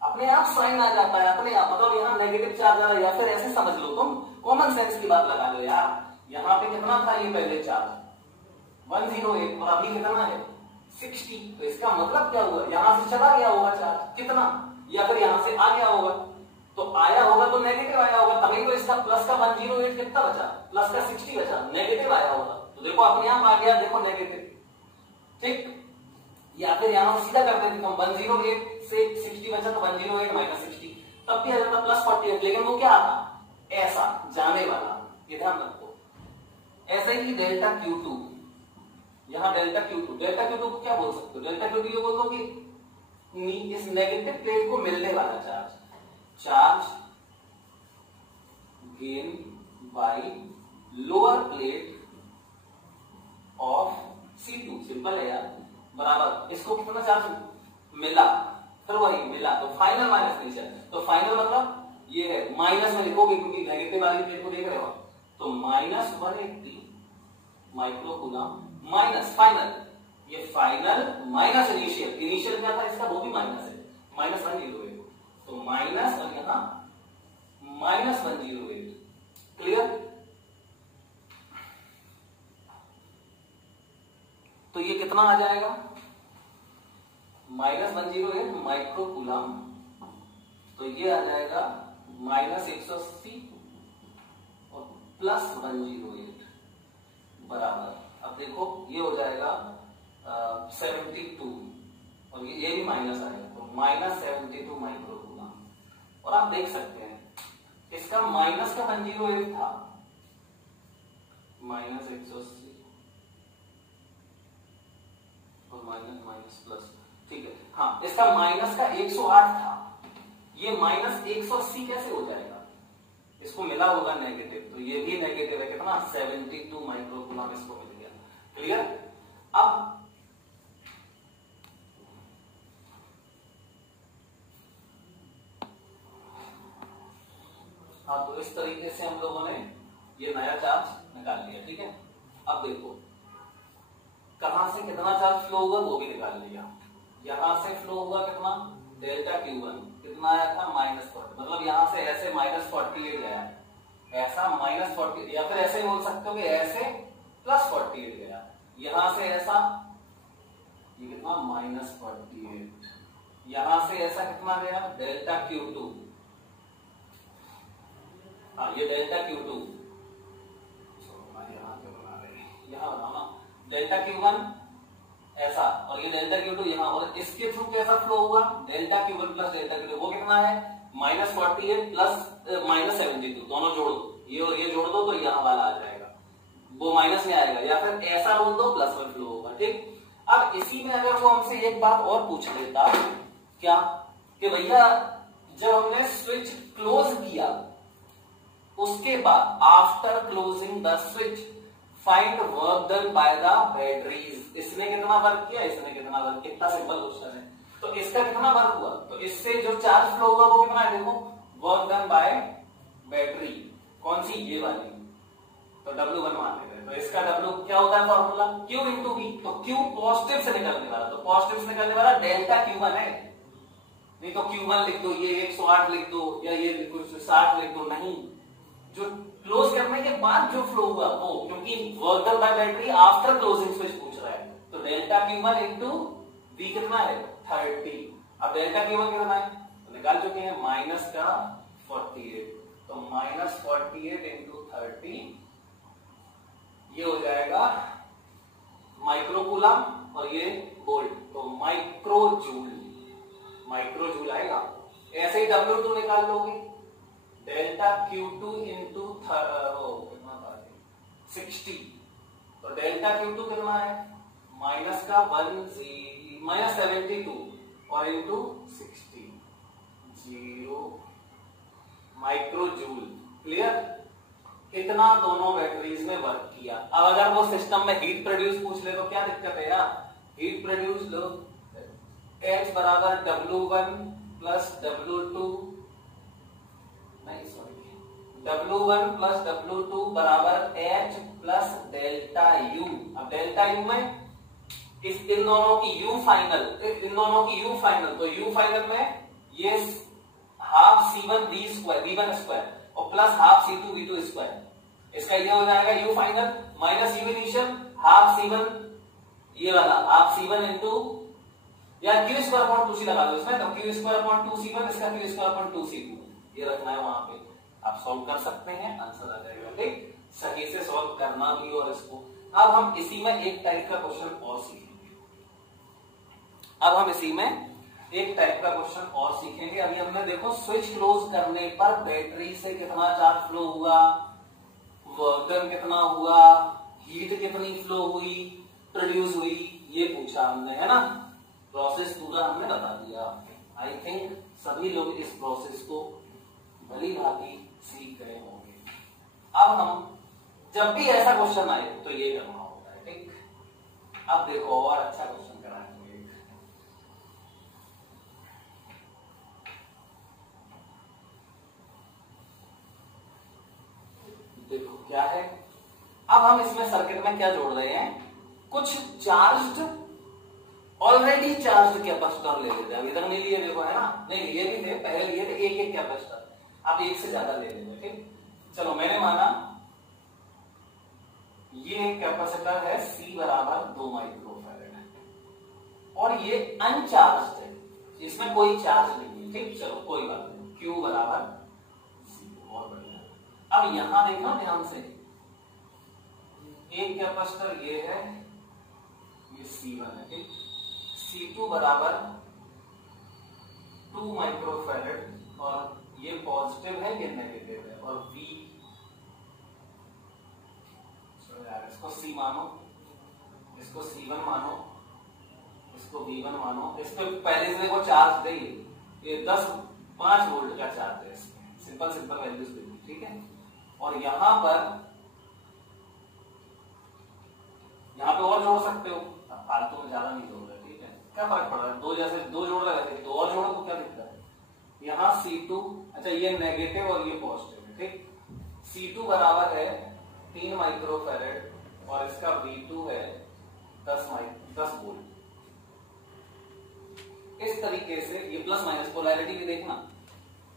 अपने आप साइन आ जाता है अपने आप, मतलब यहां नेगेटिव चार्ज आ रहा है, या फिर ऐसे समझ लो तुम, कॉमन सेंस की बात लगा लो यार, यहां पे कितना था ये पहले चार्ज 108 और अभी कितना है 60, तो इसका मतलब क्या हुआ, यहां से चला गया होगा चार्ज कितना, या फिर यहां से आ गया होगा, तो आया होगा तो नेगेटिव आया होगा, तभी तो इसका प्लस का 108 कितना बचा, प्लस का 60 बचा, नेगेटिव आया होगा, तो देखो अपने आप आ गया, देखो नेगेटिव, ठीक। या फिर यहां सीधा कर देते हम 108 से 60 बचा तो 108 माइनस 60, तब भी आ जाता प्लस 48, लेकिन वो क्या आता ऐसा जाने वाला, ये ध्यान रखो। ऐसा ही डेल्टा Q2, यहां डेल्टा Q2 को क्या बोल सकते हो, डेल्टा Q2 ये बोल दो कि इस नेगेटिव प्लेट को मिलने वाला charge, charge gain by lower plate of C2, simple है यार, बराबर इसको कितना चार्ज मिला, फिर वही मिला, तो फाइनल माइनस इनिशियल, तो फाइनल मतलब ये है, माइनस में लिखोगे क्योंकि नेगेटिव वाली प्लेट को देख रहे हो, तो minus 180 micro coulomb minus final, ये फाइनल माइनस इनिशियल, इनिशियल क्या था इसका वो भी माइनस है, माइनस 108, तो माइनस और यहां माइनस 108, क्लियर। तो ये कितना आ जाएगा माइनस 108 माइक्रो कूलम, तो ये आ जाएगा माइनस 180 और प्लस 108 बराबर, अब देखो ये हो जाएगा 72 और ये भी माइनस आएगा, तो माइनस 72 माइक्रो कूलम, और आप देख सकते हैं इसका माइनस का 108 था, माइनस 180 और माइनस माइनस प्लस, ठीक है, हाँ इसका माइनस का 108 था, ये माइनस 180 कैसे हो जाएगा, इसको मिला होगा नेगेटिव, तो ये भी नेगेटिव है, कितना 72 माइक्रो कूलम इसको मिल गया, क्लियर। अब हाँ, तो इस तरीके से हम लोगों ने ये नया चार्ज निकाल लिया, ठीक है। अब देखो कहां से कितना चार्ज फ्लो होगा वो भी निकाल लिया, यहां से फ्लो होगा कितना डेल्टा Q1 कितना आया था -40, मतलब यहां से ऐसे -48 गया, ऐसा -40, या फिर ऐसे बोल सकते हो कि ऐसे +48 गया, यहां से ऐसा ये कितना -48, यहां से ऐसा कितना गया डेल्टा Q2, हाँ ये डेल्टा Q2, यहां बनाना डेल्टा Q1 ऐसा, और ये डेल्टा Q2 यहां, और इसके थ्रू कैसा फ्लो हुआ delta Q1 plus delta Q2, वो कितना है -48 प्लस -72 दोनों जोड़ दो, ये जोड़ दो तो यहाँ वाला आ जाएगा, वो माइनस में आएगा, या फिर ऐसा बोल दो प्लस में फ्लो होगा। ठीक, अब इसी में अगर वो हमसे एक बात और पूछ लेता, क्या कि भैया जब हमने स्विच क्लोज किया उसके बाद after closing the switch find work done by the batteries, इसने कितना वर्क किया, इसने कितना वर्क, कितना सिंपल क्वेश्चन है। तो इसका कितना वर्क हुआ, तो इससे जो चार्ज फ्लो होगा वो कितना है, देखो वर्क डन बाय बैटरी, कौन सी, ये वाली, तो W1 मान लेते हैं। तो इसका W क्या होता है फॉर्मूला, Q इंटू V, तो Q पॉजिटिव से निकलने वाला, तो पॉजिटिव से निकलने वाला डेल्टा Q1 है, नहीं तो Q1 लिख दो, ये 108 लिख दो, या ये कुछ 60 लिख दो, नहीं, जो क्लोज करने के बाद जो फ्लो हुआ वो, क्योंकि work done by battery after closing switch पूछ रहा है, तो डेल्टा Q1 इंटू V कितना है 30। अब डेल्टा Q1 कितना है तो निकाल चुके हैं, माइनस का 48, तो -48 इंटू 30 ये हो जाएगा माइक्रोकूलम, और ये वोल्ट, तो माइक्रोजूल आएगा। ऐसे ही W2 निकाल लोगे, डेल्टा Q2 इंटू 60, तो डेल्टा Q2 कितना है माइनस का -72 और इंटू 60 0 माइक्रोजूल। क्लियर, इतना दोनों बैटरीज में वर्क किया। अब अगर वो सिस्टम में हीट प्रोड्यूस पूछ ले तो क्या दिक्कत है यार, हीट प्रोड्यूस लो, H बराबर W1 प्लस W2, नहीं सॉरी, W1 प्लस W2 बराबर H प्लस डेल्टा U। अब डेल्टा U में इन दोनों की U फाइनल, तो U फाइनल में ये हाफ C1 V1 स्क्वायर और plus half C2 V2 square, इसका ये हो जाएगा U final minus U initial half C1, ये वाला हाफ C1 इंटू, या Q स्क्वायर अपॉन 2C लगा दो इसमें, तो Q स्क्वायर अपॉन 2C1, इसका Q स्क्वायर अपॉन 2C2, ये रखना है वहां पे, आप सॉल्व कर सकते हैं, आंसर आ जाएगा। ठीक, सही से सॉल्व करना भी, और इसको अब हम इसी में एक टाइप का क्वेश्चन और सीखेंगे, अब हम इसी में एक टाइप का क्वेश्चन और सीखेंगे। अभी हमने देखो स्विच क्लोज करने पर बैटरी से कितना चार्ज फ्लो हुआ, वर्क डन कितना हुआ, हीट कितनी फ्लो हुई, प्रोड्यूस हुई, ये पूछा हमने, है ना, प्रोसेस पूरा हमने बता दिया। आई थिंक सभी लोग इस प्रोसेस को भली भांति सीख गए होंगे। अब हम जब भी ऐसा क्वेश्चन आए तो ये करना होता है। ठीक, अब देखो और अच्छा क्वेश्चन कराएंगे। देखो क्या है, अब हम इसमें सर्किट में क्या जोड़ रहे हैं, कुछ चार्ज्ड, ऑलरेडी चार्ज्ड कैपेसिटर ले लेते हैं, अभी तक नहीं लिए, देखो है ना, नहीं लिए भी थे, पहले लिए थे एक एक कैपेसिटर, अब एक से ज्यादा ले लेंगे। ठीक, चलो मैंने माना ये कैपेसिटर है C बराबर 2 माइक्रोफैरड और ये अनचार्ज्ड है, इसमें कोई चार्ज नहीं है। ठीक, चलो कोई बात नहीं, Q बराबर 0, और बढ़िया। अब यहां देखना ध्यान से, एक कैपेसिटर ये है, ये C1 है। ठीक, C2 बराबर 2 माइक्रोफैरड, और ये पॉजिटिव है, ये नेगेटिव है, और V, इसको C मानो, इसको C1 मानो, इसको V1 मानो, इस पे पहले से देखो चार्ज दे, ये 5 वोल्ट का चार्ज है, सिंपल सिंपल वैल्यूज देती। ठीक है, और यहां पे और जोड़ सकते हो, फालतू में ज्यादा नहीं जोड़ रहे। ठीक है, क्या फर्क पड़ रहा है, दो जोड़ रहे थे, 2 और जोड़ो तो क्या दिक्कत है। यहाँ C2, अच्छा ये नेगेटिव और ये पॉजिटिव है। ठीक, C2 बराबर है 3 माइक्रोफैरड और इसका V2 है 10 वोल्ट। इस तरीके से ये प्लस माइनस पोलैरिटी भी देखना,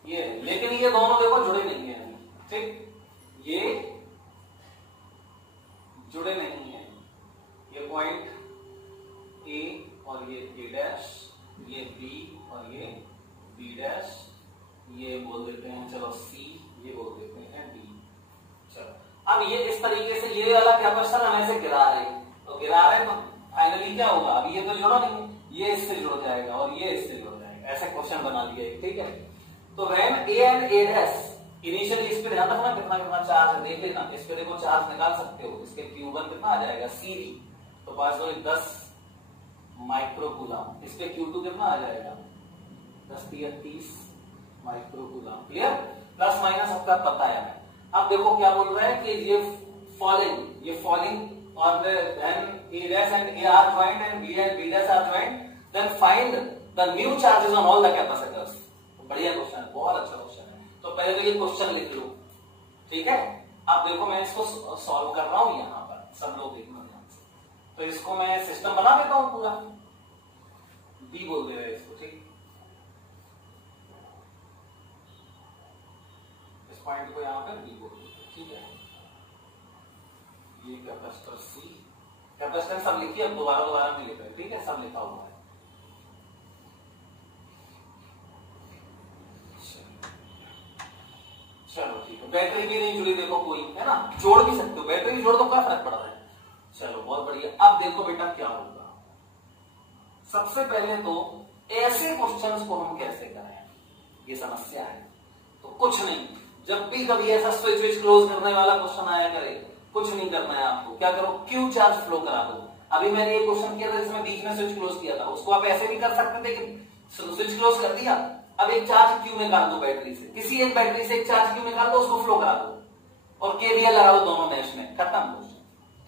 ये लेकिन ये दोनों देखो जुड़े नहीं है। ठीक, ये जुड़े नहीं है, ये पॉइंट A और ये A डैश, ये B और ये B डैश, ये बोल देते हैं चलो C, ये बोल देते हैं D। चलो अब ये इस तरीके से ये वाला कैपेसिटर हम ऐसे गिरा रहे हैं, तो गिरा रहे हैं तो फाइनली क्या होगा, अभी ये तो जुड़ा नहीं, ये इससे जुड़ जाएगा और ये इससे जुड़ जाएगा, ऐसा क्वेश्चन बना लिया। ठीक है, तो when A and A dash initially, इस पे ध्यान रखना कितना कितना चार्ज है, देख लेना, इस पे देखो चार्ज निकाल सकते हो, इसके Q1 कितना आ जाएगा CV, तो 510 माइक्रोकूलम, इस पे Q2 कितना आ जाएगा 10-30 माइक्रोकूलम। क्लियर? प्लस माइनस सबका पता है। अब देखो क्या बोल रहा है कि ये falling on the when A dash and A are joined and B and B dash are joined, then find the new charges on all the capacitors। तो बढ़िया क्वेश्चन है, बहुत अच्छा क्वेश्चन है। तो पहले तो ये क्वेश्चन लिख लो, ठीक है। अब देखो मैं इसको सॉल्व कर रहा हूं, यहां पर सब लोग देखना ध्यान से। तो इसको मैं सिस्टम बना देता हूं पूरा, बी बोल दे रहे इसको, ठीक। इस पॉइंट को यहां पर बी बोल दे, ठीक है। ये कैपेसिटर सी, कैपेसिटर सब लिखिए, अब दोबारा नहीं लिख रहे, ठीक है, सब लिखा हुआ है। चलो ठीक है, बैटरी भी नहीं जुड़ी, देखो कोई है ना, जोड़ भी सकते हो, बैटरी भी जोड़ दो, क्या फर्क पड़ रहा है। चलो बहुत बढ़िया। अब देखो बेटा क्या होगा, सबसे पहले तो ऐसे क्वेश्चंस को हम कैसे करें, ये समस्या है। तो कुछ नहीं, जब भी कभी ऐसा स्विच क्लोज करने वाला क्वेश्चन आया करे, कुछ नहीं करना है आपको, क्या करो, क्यू चार्ज फ्लो करा दो। अभी मैंने ये क्वेश्चन किया था जिसमें बीच में स्विच क्लोज किया था, उसको आप ऐसे भी कर सकते थे कि स्विच क्लोज कर दिया, अब एक चार्ज क्यू निकाल दो बैटरी से, किसी एक बैटरी से एक चार्ज क्यू निकाल दो, उसको फ्लो करा दो और केवीएल लगा दो दोनों मैश में, खत्म क्वेश्चन,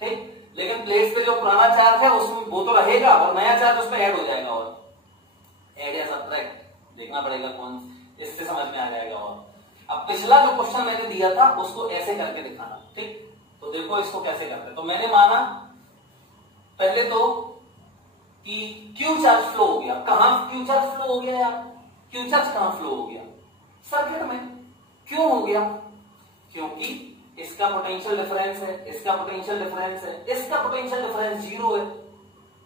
ठीक। लेकिन प्लेट पे जो पुराना चार्ज है उसमें वो तो रहेगा और नया चार्ज उसमें ऐड हो जाएगा, और ऐड या सब्ट्रैक्ट देखना पड़ेगा कौन, इससे समझ में आ जाएगा। और अब पिछला जो क्वेश्चन मैंने दिया था उसको ऐसे करके दिखाना, ठीक। तो देखो इसको कैसे करते हैं। तो मैंने माना पहले तो कि क्यू चार्ज फ्लो हो गया, कहां क्यू चार्ज फ्लो हो गया यार, क्यू चार्ज कहां फ्लो हो गया, सर्किट में। क्यों हो गया, क्योंकि इसका पोटेंशियल डिफरेंस है, इसका पोटेंशियल डिफरेंस है, इसका पोटेंशियल डिफरेंस 0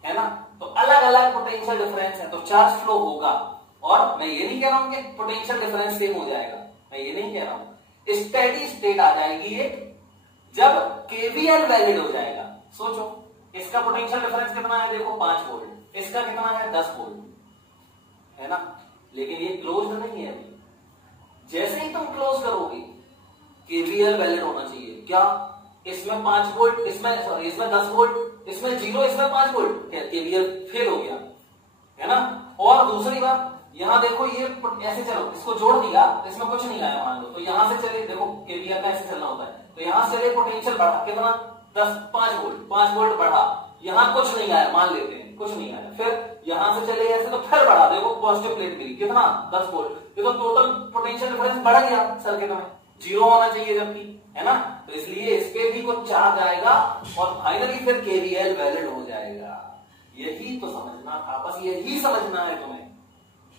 है ना। तो अलग अलग पोटेंशियल डिफरेंस है तो चार्ज फ्लो होगा। और मैं ये नहीं कह रहा हूं कि पोटेंशियल डिफरेंस सेम हो जाएगा, मैं ये नहीं कह रहा हूं, स्टेडी स्टेट आ जाएगी ये जब केवीएल वैलिड हो जाएगा। सोचो इसका पोटेंशियल डिफरेंस कितना है, देखो 5 वोल्ट, इसका कितना है 10 वोल्ट, है ना। लेकिन ये क्लोज नहीं है अभी, जैसे ही तुम क्लोज करोगे केवीएल वैलिड होना चाहिए। क्या इसमें 5 वोल्ट, इसमें सॉरी इसमें 10 वोल्ट, इसमें 0, इसमें 5 वोल्ट, केवीएल फेल हो गया, है ना। और दूसरी बात यहां देखो, ये ऐसे चलो, इसको जोड़ दिया तो इसमें कुछ नहीं आया मान लो, तो यहां से चले, देखो केवीएल का ऐसे चलना होता है, तो यहां से चले पोटेंशियल बढ़ा कितना 5 वोल्ट बढ़ा, यहां कुछ नहीं आया मान लेते हैं, कुछ नहीं आया, फिर यहां से चले ऐसे तो फिर बढ़ा, देखो पॉजिटिव प्लेट मिली कितना 10 वोल्ट, ये तो टोटल पोटेंशियल डिफरेंस बढ़ गया सर्किट में, 0 होना चाहिए जबकि, है ना। तो इसलिए इस पे भी कुछ चार्ज आएगा और फाइनली फिर केवीएल वैलिड हो जाएगा। यही तो समझना था, बस यही समझना है तुम्हें,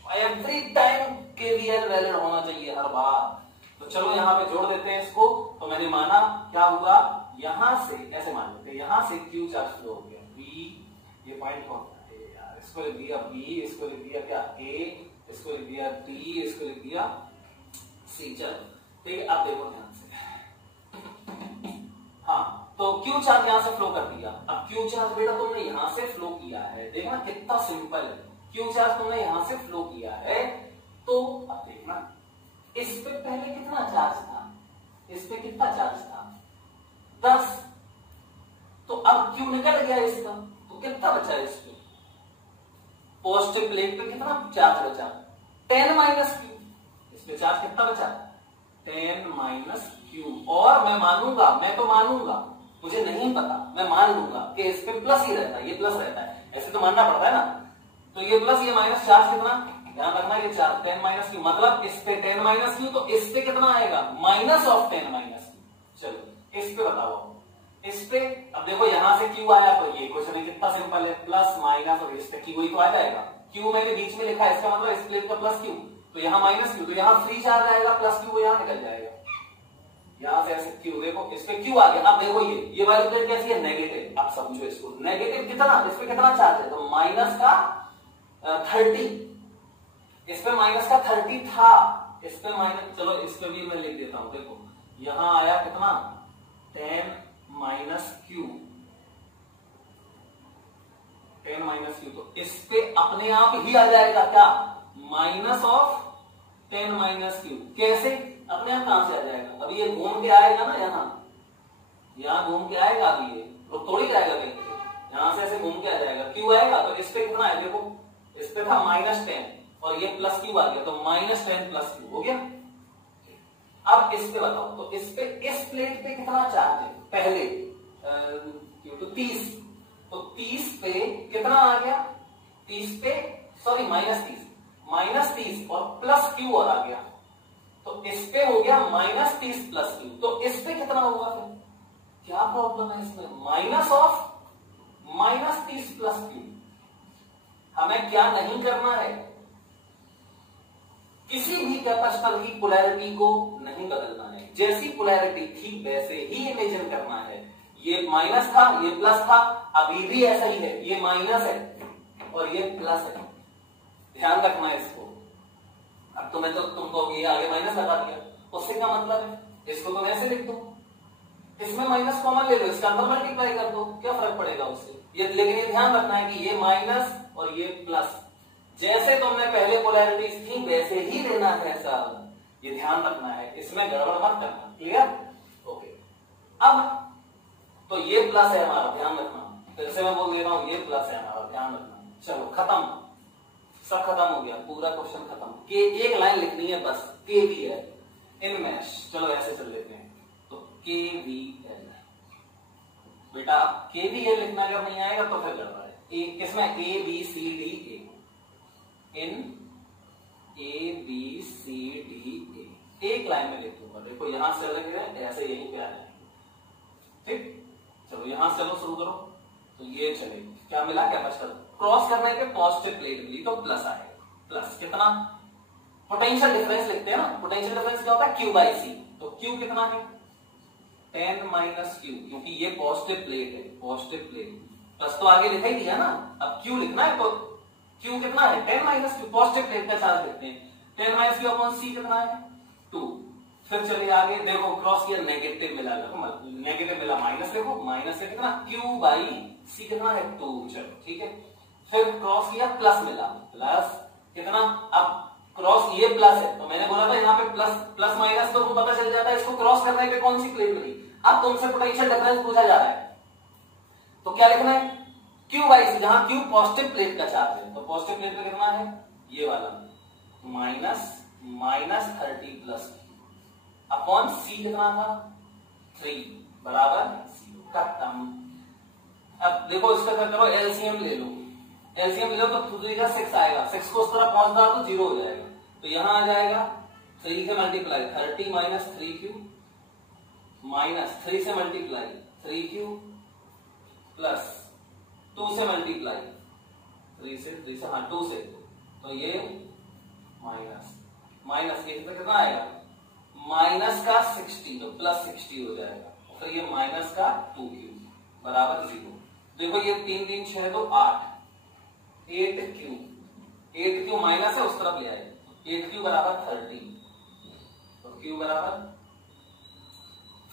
एवरी टाइम केवीएल वैलिड होना चाहिए हर बार। तो चलो यहाँ पे जोड़ देते हैं इसको। तो मैंने माना क्या हुआ, यहां से ऐसे मान लेते हैं, यहां से क्यू चार्ज फ्लो हो गया, बी, ये पॉइंट कौन सा है यार, इसको लिख दिया बी, इसको लिख दिया क्या ए, इसको लिख दिया डी, इसको लिख दिया सी। चलो ठीक है, अब देखो ध्यान से, हाँ तो क्यू चार्ज यहां से फ्लो कर दिया। अब क्यू चार्ज बेटा तुमने यहां से फ्लो किया है, देखना कितना सिंपल है, क्यू चार्ज तुमने यहां से फ्लो किया है। तो अब देखना इस पे पहले कितना चार्ज था, इस पे कितना चार्ज था 10, तो अब क्यू निकल गया इसका, तो कितना बचा इस पे, पॉजिटिव प्लेट पे कितना चार्ज बचा 10 माइनस क्यू, इस पे चार्ज कितना बचा 10 माइनस क्यू। और मैं मानूंगा, मैं तो मानूंगा, मुझे नहीं पता, मैं मान लूंगा कि इस पे प्लस ही रहता है, ये प्लस रहता है, ऐसे तो मानना पड़ता है ना। तो ये प्लस ये माइनस, चार्ज कितना ध्यान रखना, ये चार्ज 10 माइनस क्यू, मतलब इस पे 10 माइनस क्यू, तो इस पे कितना आएगा माइनस ऑफ 10 माइनस क्यू। चलो इस पे बताओ, इस पे अब देखो यहां से क्यू आया तो ये कुछ नहीं, कितना सिंपल है, प्लस माइनस और इस पे क्यू ही तो आ जाएगा, क्यू मैंने बीच में लिखा है, इसका मतलब इस प्लेट का प्लस क्यू, तो यहाँ माइनस क्यू, तो यहाँ फ्री चार्ज आएगा, प्लस क्यू यहाँ निकल जाएगा, यहां से ऐसे क्यू, देखो इस पे क्यू आ गया। अब देखो ये वाली प्लेट कैसी है नेगेटिव, अब समझो इसको, नेगेटिव कितना, इस पे कितना चार्ज है, तो माइनस का 30, इस पे माइनस का 30 था, इस पे माइनस, चलो इस पे भी मैं लिख देता हूं, देखो यहां आया कितना 10 माइनस क्यू, 10 माइनस क्यू, तो इस पे अपने आप ही आ जाएगा क्या माइनस ऑफ 10 माइनस क्यू। कैसे? अपने आप कहां से आ जाएगा? अभी ये घूम के आएगा ना, यहाँ घूम के आएगा, अभी ये रुक थोड़ी जाएगा कहीं, यहां से ऐसे घूम के आ जाएगा, क्यू आएगा। तो इस पे कितना है देखो, इस पे था -10 और ये प्लस क्यू आ गया, तो -10 प्लस क्यू हो गया। अब इस पे बताओ, तो इस पे इस प्लेट पे कितना चार्ज है? पहले तो 30, तो 30 पे कितना आ गया? 30 पे सॉरी -30 और प्लस क्यू और आ गया, तो इस पे हो गया -30 प्लस क्यू। तो इस पे कितना होगा फिर? क्या प्रॉब्लम है इसमें? -30 प्लस क्यू। हमें क्या नहीं करना है? किसी भी कैपेसिटर की पोलैरिटी को नहीं बदलना है, जैसी पोलैरिटी थी वैसे ही इमेजिन करना है। ये माइनस था, ये प्लस था, अभी भी ऐसा ही है, ये माइनस है और ये प्लस है, ध्यान रखना है इसको। अब तो मैं तो तुमको ये आगे माइनस लगा दिया, उससे क्या मतलब है? इसको तो ऐसे लिख दो, इसमें माइनस कॉमन ले लो, इसका अंदर मल्टीप्लाई कर दो, क्या फर्क पड़ेगा उससे? ये लेकिन ये ध्यान रखना है कि ये माइनस और ये प्लस, जैसे तुमने पहले पोलैरिटीज थी वैसे ही लेना है सब, ये ध्यान रखना है, इसमें गड़बड़ मत करना। क्लियर? ओके। अब तो ये प्लस है हमारा, ध्यान रखना, फिर से मैं बोल दे रहा हूं, ये प्लस है हमारा, ध्यान रखना। चलो खत्म, सब खत्म हो गया, पूरा क्वेश्चन खत्म। के एक लाइन लिखनी है बस, के वी एल इन मैश। चलो ऐसे चल लेते हैं, तो के वी एल बेटा, के वी एल लिखना अगर नहीं आएगा तो फिर गड़बड़ है। किसमें? A B C D A, in A B C D A, एक लाइन में लिख दूंगा। देखो यहां से अलग है, ऐसे यहीं पे आ जाएंगे। ठीक, चलो यहां से चलो शुरू करो। तो ये चले, क्या मिला? कैपेसिटर क्रॉस करने पे पॉजिटिव प्लेट मिली तो प्लस आएगा। प्लस कितना? पोटेंशियल डिफरेंस लिखते हैं ना, पोटेंशियल डिफरेंस क्या होता है? क्यू बाई सी। तो क्यू कितना है? 10 माइनस क्यू, क्योंकि ये पॉजिटिव प्लेट है, पॉजिटिव प्लेट, प्लस तो आगे लिखा ही दिया ना, अब क्यू लिखना है। तो क्यू कितना है? 10 माइनस क्यू, पॉजिटिव प्लेट का चार्ज लिखते हैं। 10 माइनस क्यू अपॉन सी कितना है? 2। फिर चलिए आगे, देखो क्रॉस किया, नेगेटिव मिला, नेगेटिव मिला, माइनस देखो, माइनस से कितना? क्यू बाई सी कितना है? 2। चलो ठीक है। फिर क्रॉस किया, प्लस मिला, प्लस कितना? अब क्रॉस ये प्लस है, तो मैंने बोला था यहाँ पे प्लस प्लस माइनस तो पता चल जाता है, इसको क्रॉस करने पे कौन सी प्लेट मिली। अब तुमसे पोटेंशियल डिफरेंस पूछा जा रहा है, तो क्या लिखना है? क्यू बाई सी, जहां क्यू पॉजिटिव प्लेट का चार्ज है, तो पॉजिटिव प्लेट पे कितना है? ये वाला -30 प्लस अपॉन सी कितना था? 3 बराबर 0। खत्म। अब देखो इसका क्या करो, एलसीएम ले लो, एलसीएम ले लो तो 2 का 6 आएगा, 6 को उस तरह पहुंचता तो 0 हो जाएगा, तो यहां आ जाएगा 3 से मल्टीप्लाई 30 माइनस 3q माइनस 3 से मल्टीप्लाई 3q प्लस 2 से मल्टीप्लाई 3 से हाँ 2 से, तो ये माइनस माइनस ये कितना आएगा? माइनस का 60, तो प्लस 60 हो जाएगा, फिर ये माइनस का 2q बराबर 0। देखो ये 3 3 6 तो 8, 8q माइनस है, उस तरफ ले आए, 8q बराबर 30, तो q बराबर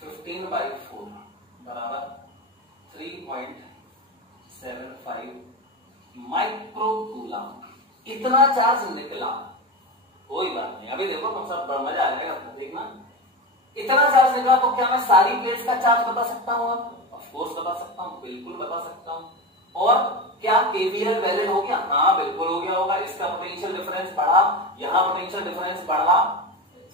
15/4 बराबर 3.75 माइक्रोकूलम। इतना चार्ज निकला, कोई बात नहीं, अभी देखो तुम सब बड़ा मजा आ जाएगा देखना। इतना चार्ज निकला तो क्या मैं सारी प्लेट्स का चार्ज बता सकता हूं? ऑफ कोर्स बता सकता हूं, बिल्कुल बता सकता हूं। और क्या केवीएल वैलिड हो गया? हाँ बिल्कुल हो गया होगा। इसका पोटेंशियल डिफरेंस बढ़ा, यहाँ पोटेंशियल डिफरेंस बढ़ा,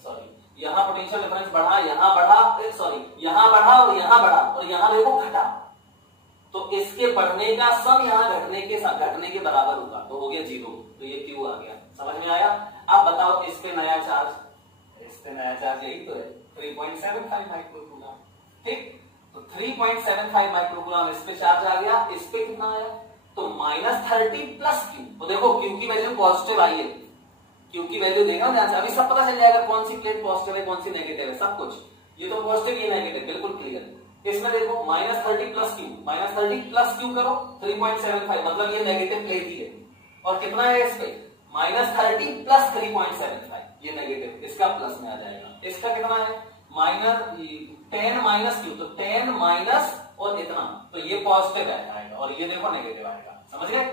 सॉरी यहाँ पोटेंशियल डिफरेंस बढ़ा, यहाँ बढ़ा, सॉरी यहाँ बढ़ा और यहाँ बढ़ा, और यहाँ देखो घटा, तो इसके बढ़ने का सम यहाँ घटने के बराबर होगा, तो हो गया 0, तो ये क्यू आ गया। समझ में आया? अब बताओ इस पे नया चार्ज, इस पे नया चार्ज यही तो है 3.75 माइक्रोकूलम। ठीक, तो 3.75 माइक्रोकूलम इस पे चार्ज आ गया, इस पे कितना आया? तो -30 प्लस क्यू। तो देखो क्यू की वैल्यू पॉजिटिव आई है, क्यू की वैल्यू देखा ध्यान से, अभी सब पता चल जाएगा कौन सी प्लेट पॉजिटिव है कौन सी नेगेटिव है, सब कुछ। ये तो पॉजिटिव ये नेगेटिव, बिल्कुल क्लियर। इसमें देखो -30 प्लस क्यू, -30 प्लस क्यू करो 3.75, मतलब ये नेगेटिव प्लेट ही है। और कितना है इस पे? -30 प्लस 3.75, ये नेगेटिव, इसका प्लस में आ जाएगा। इसका कितना है? -10 माइनस क्यू, तो 10 माइनस और इतना, तो ये पॉजिटिव आएगा और ये देखो नेगेटिव आएगा। समझ गए?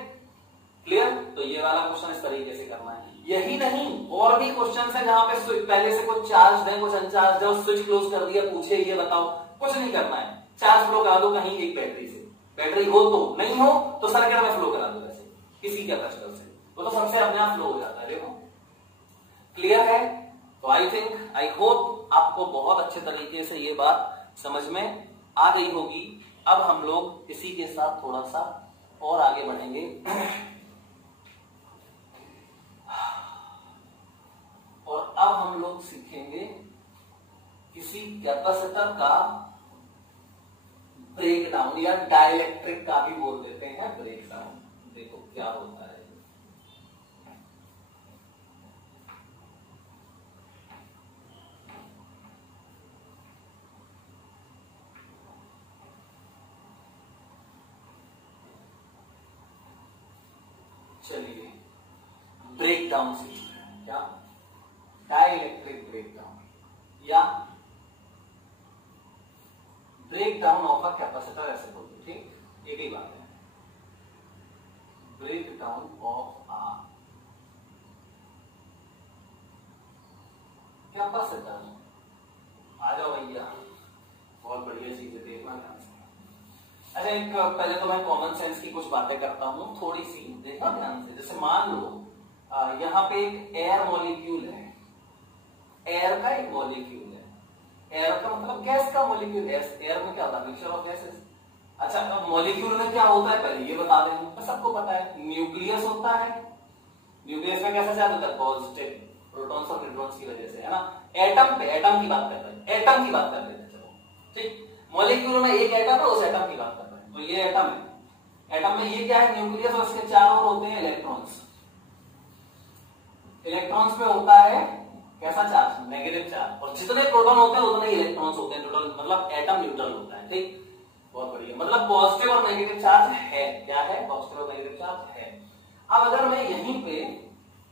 क्लियर? तो ये वाला क्वेश्चन इस तरीके से करना है। यही नहीं, और भी क्वेश्चन है जहां पे पहले से कुछ चार्ज है कुछ अनचार्ज है, स्विच क्लोज कर दिया, पूछे ये बताओ, कुछ नहीं करना है, चार्ज फ्लो करा दो कहीं एक बैटरी से, बैटरी हो तो, नहीं हो तो सर्किट में फ्लो करा दो, ऐसे किसी कैपेसिटर से, वो तो सबसे अपने आप फ्लो हो जाता है। देखो क्लियर है? तो आई होप आपको बहुत अच्छे तरीके से ये बात समझ में आ गई होगी। अब हम लोग इसी के साथ थोड़ा सा और आगे बढ़ेंगे और अब हम लोग सीखेंगे किसी कैपेसिटर का ब्रेक डाउन, या डाइलेक्ट्रिक का भी बोल देते हैं ब्रेक डाउन। देखो क्या होता है। चलिए ब्रेक डाउन सीखते हैं। क्या? डाइलेक्ट्रिक ब्रेक डाउन या break down of a capacitor, ऐसे बोलते, ठीक, एक ही बात है। Break down of a capacitor, आ जाओ भैया, बहुत बढ़िया चीज है, देखना ध्यान से। अच्छा, एक पहले तो मैं कॉमन सेंस की कुछ बातें करता हूं थोड़ी सी, देखना ध्यान से। जैसे मान लो यहाँ पे एक एयर मॉलिक्यूल है, एयर का एक मॉलिक्यूल है, एयर का मतलब गैस का मॉलिक्यूल है, एयर में क्या होता है? Mixture of gases. अच्छा, अब मॉलिक्यूल में क्या होता है पहले ये बता दें, तो सबको पता है, न्यूक्लियस होता है, न्यूक्लियस में कैसा चार्ज होता है? पॉजिटिव, प्रोटॉन्स और न्यूट्रॉन्स की वजह से, है ना। एटम पे, एटम की बात कर रहे हैं, एटम की बात कर रहे हैं, चलो ठीक, मॉलिक्यूल में एक एटम है, उस एटम की बात कर रहे हैं, तो ये एटम है, एटम में ये क्या है? न्यूक्लियस, और इसके चार और होते हैं इलेक्ट्रॉन्स। इलेक्ट्रॉन्स में होता है कैसा चार्ज? नेगेटिव चार्ज, और जितने प्रोटॉन होते हैं उतने इलेक्ट्रॉन्स होते हैं टोटल, मतलब एटम न्यूट्रल होता है, ठीक, बहुत बढ़िया। मतलब पॉजिटिव और नेगेटिव चार्ज है, क्या है? पॉजिटिव और नेगेटिव चार्ज है। अब अगर मैं यहीं पे,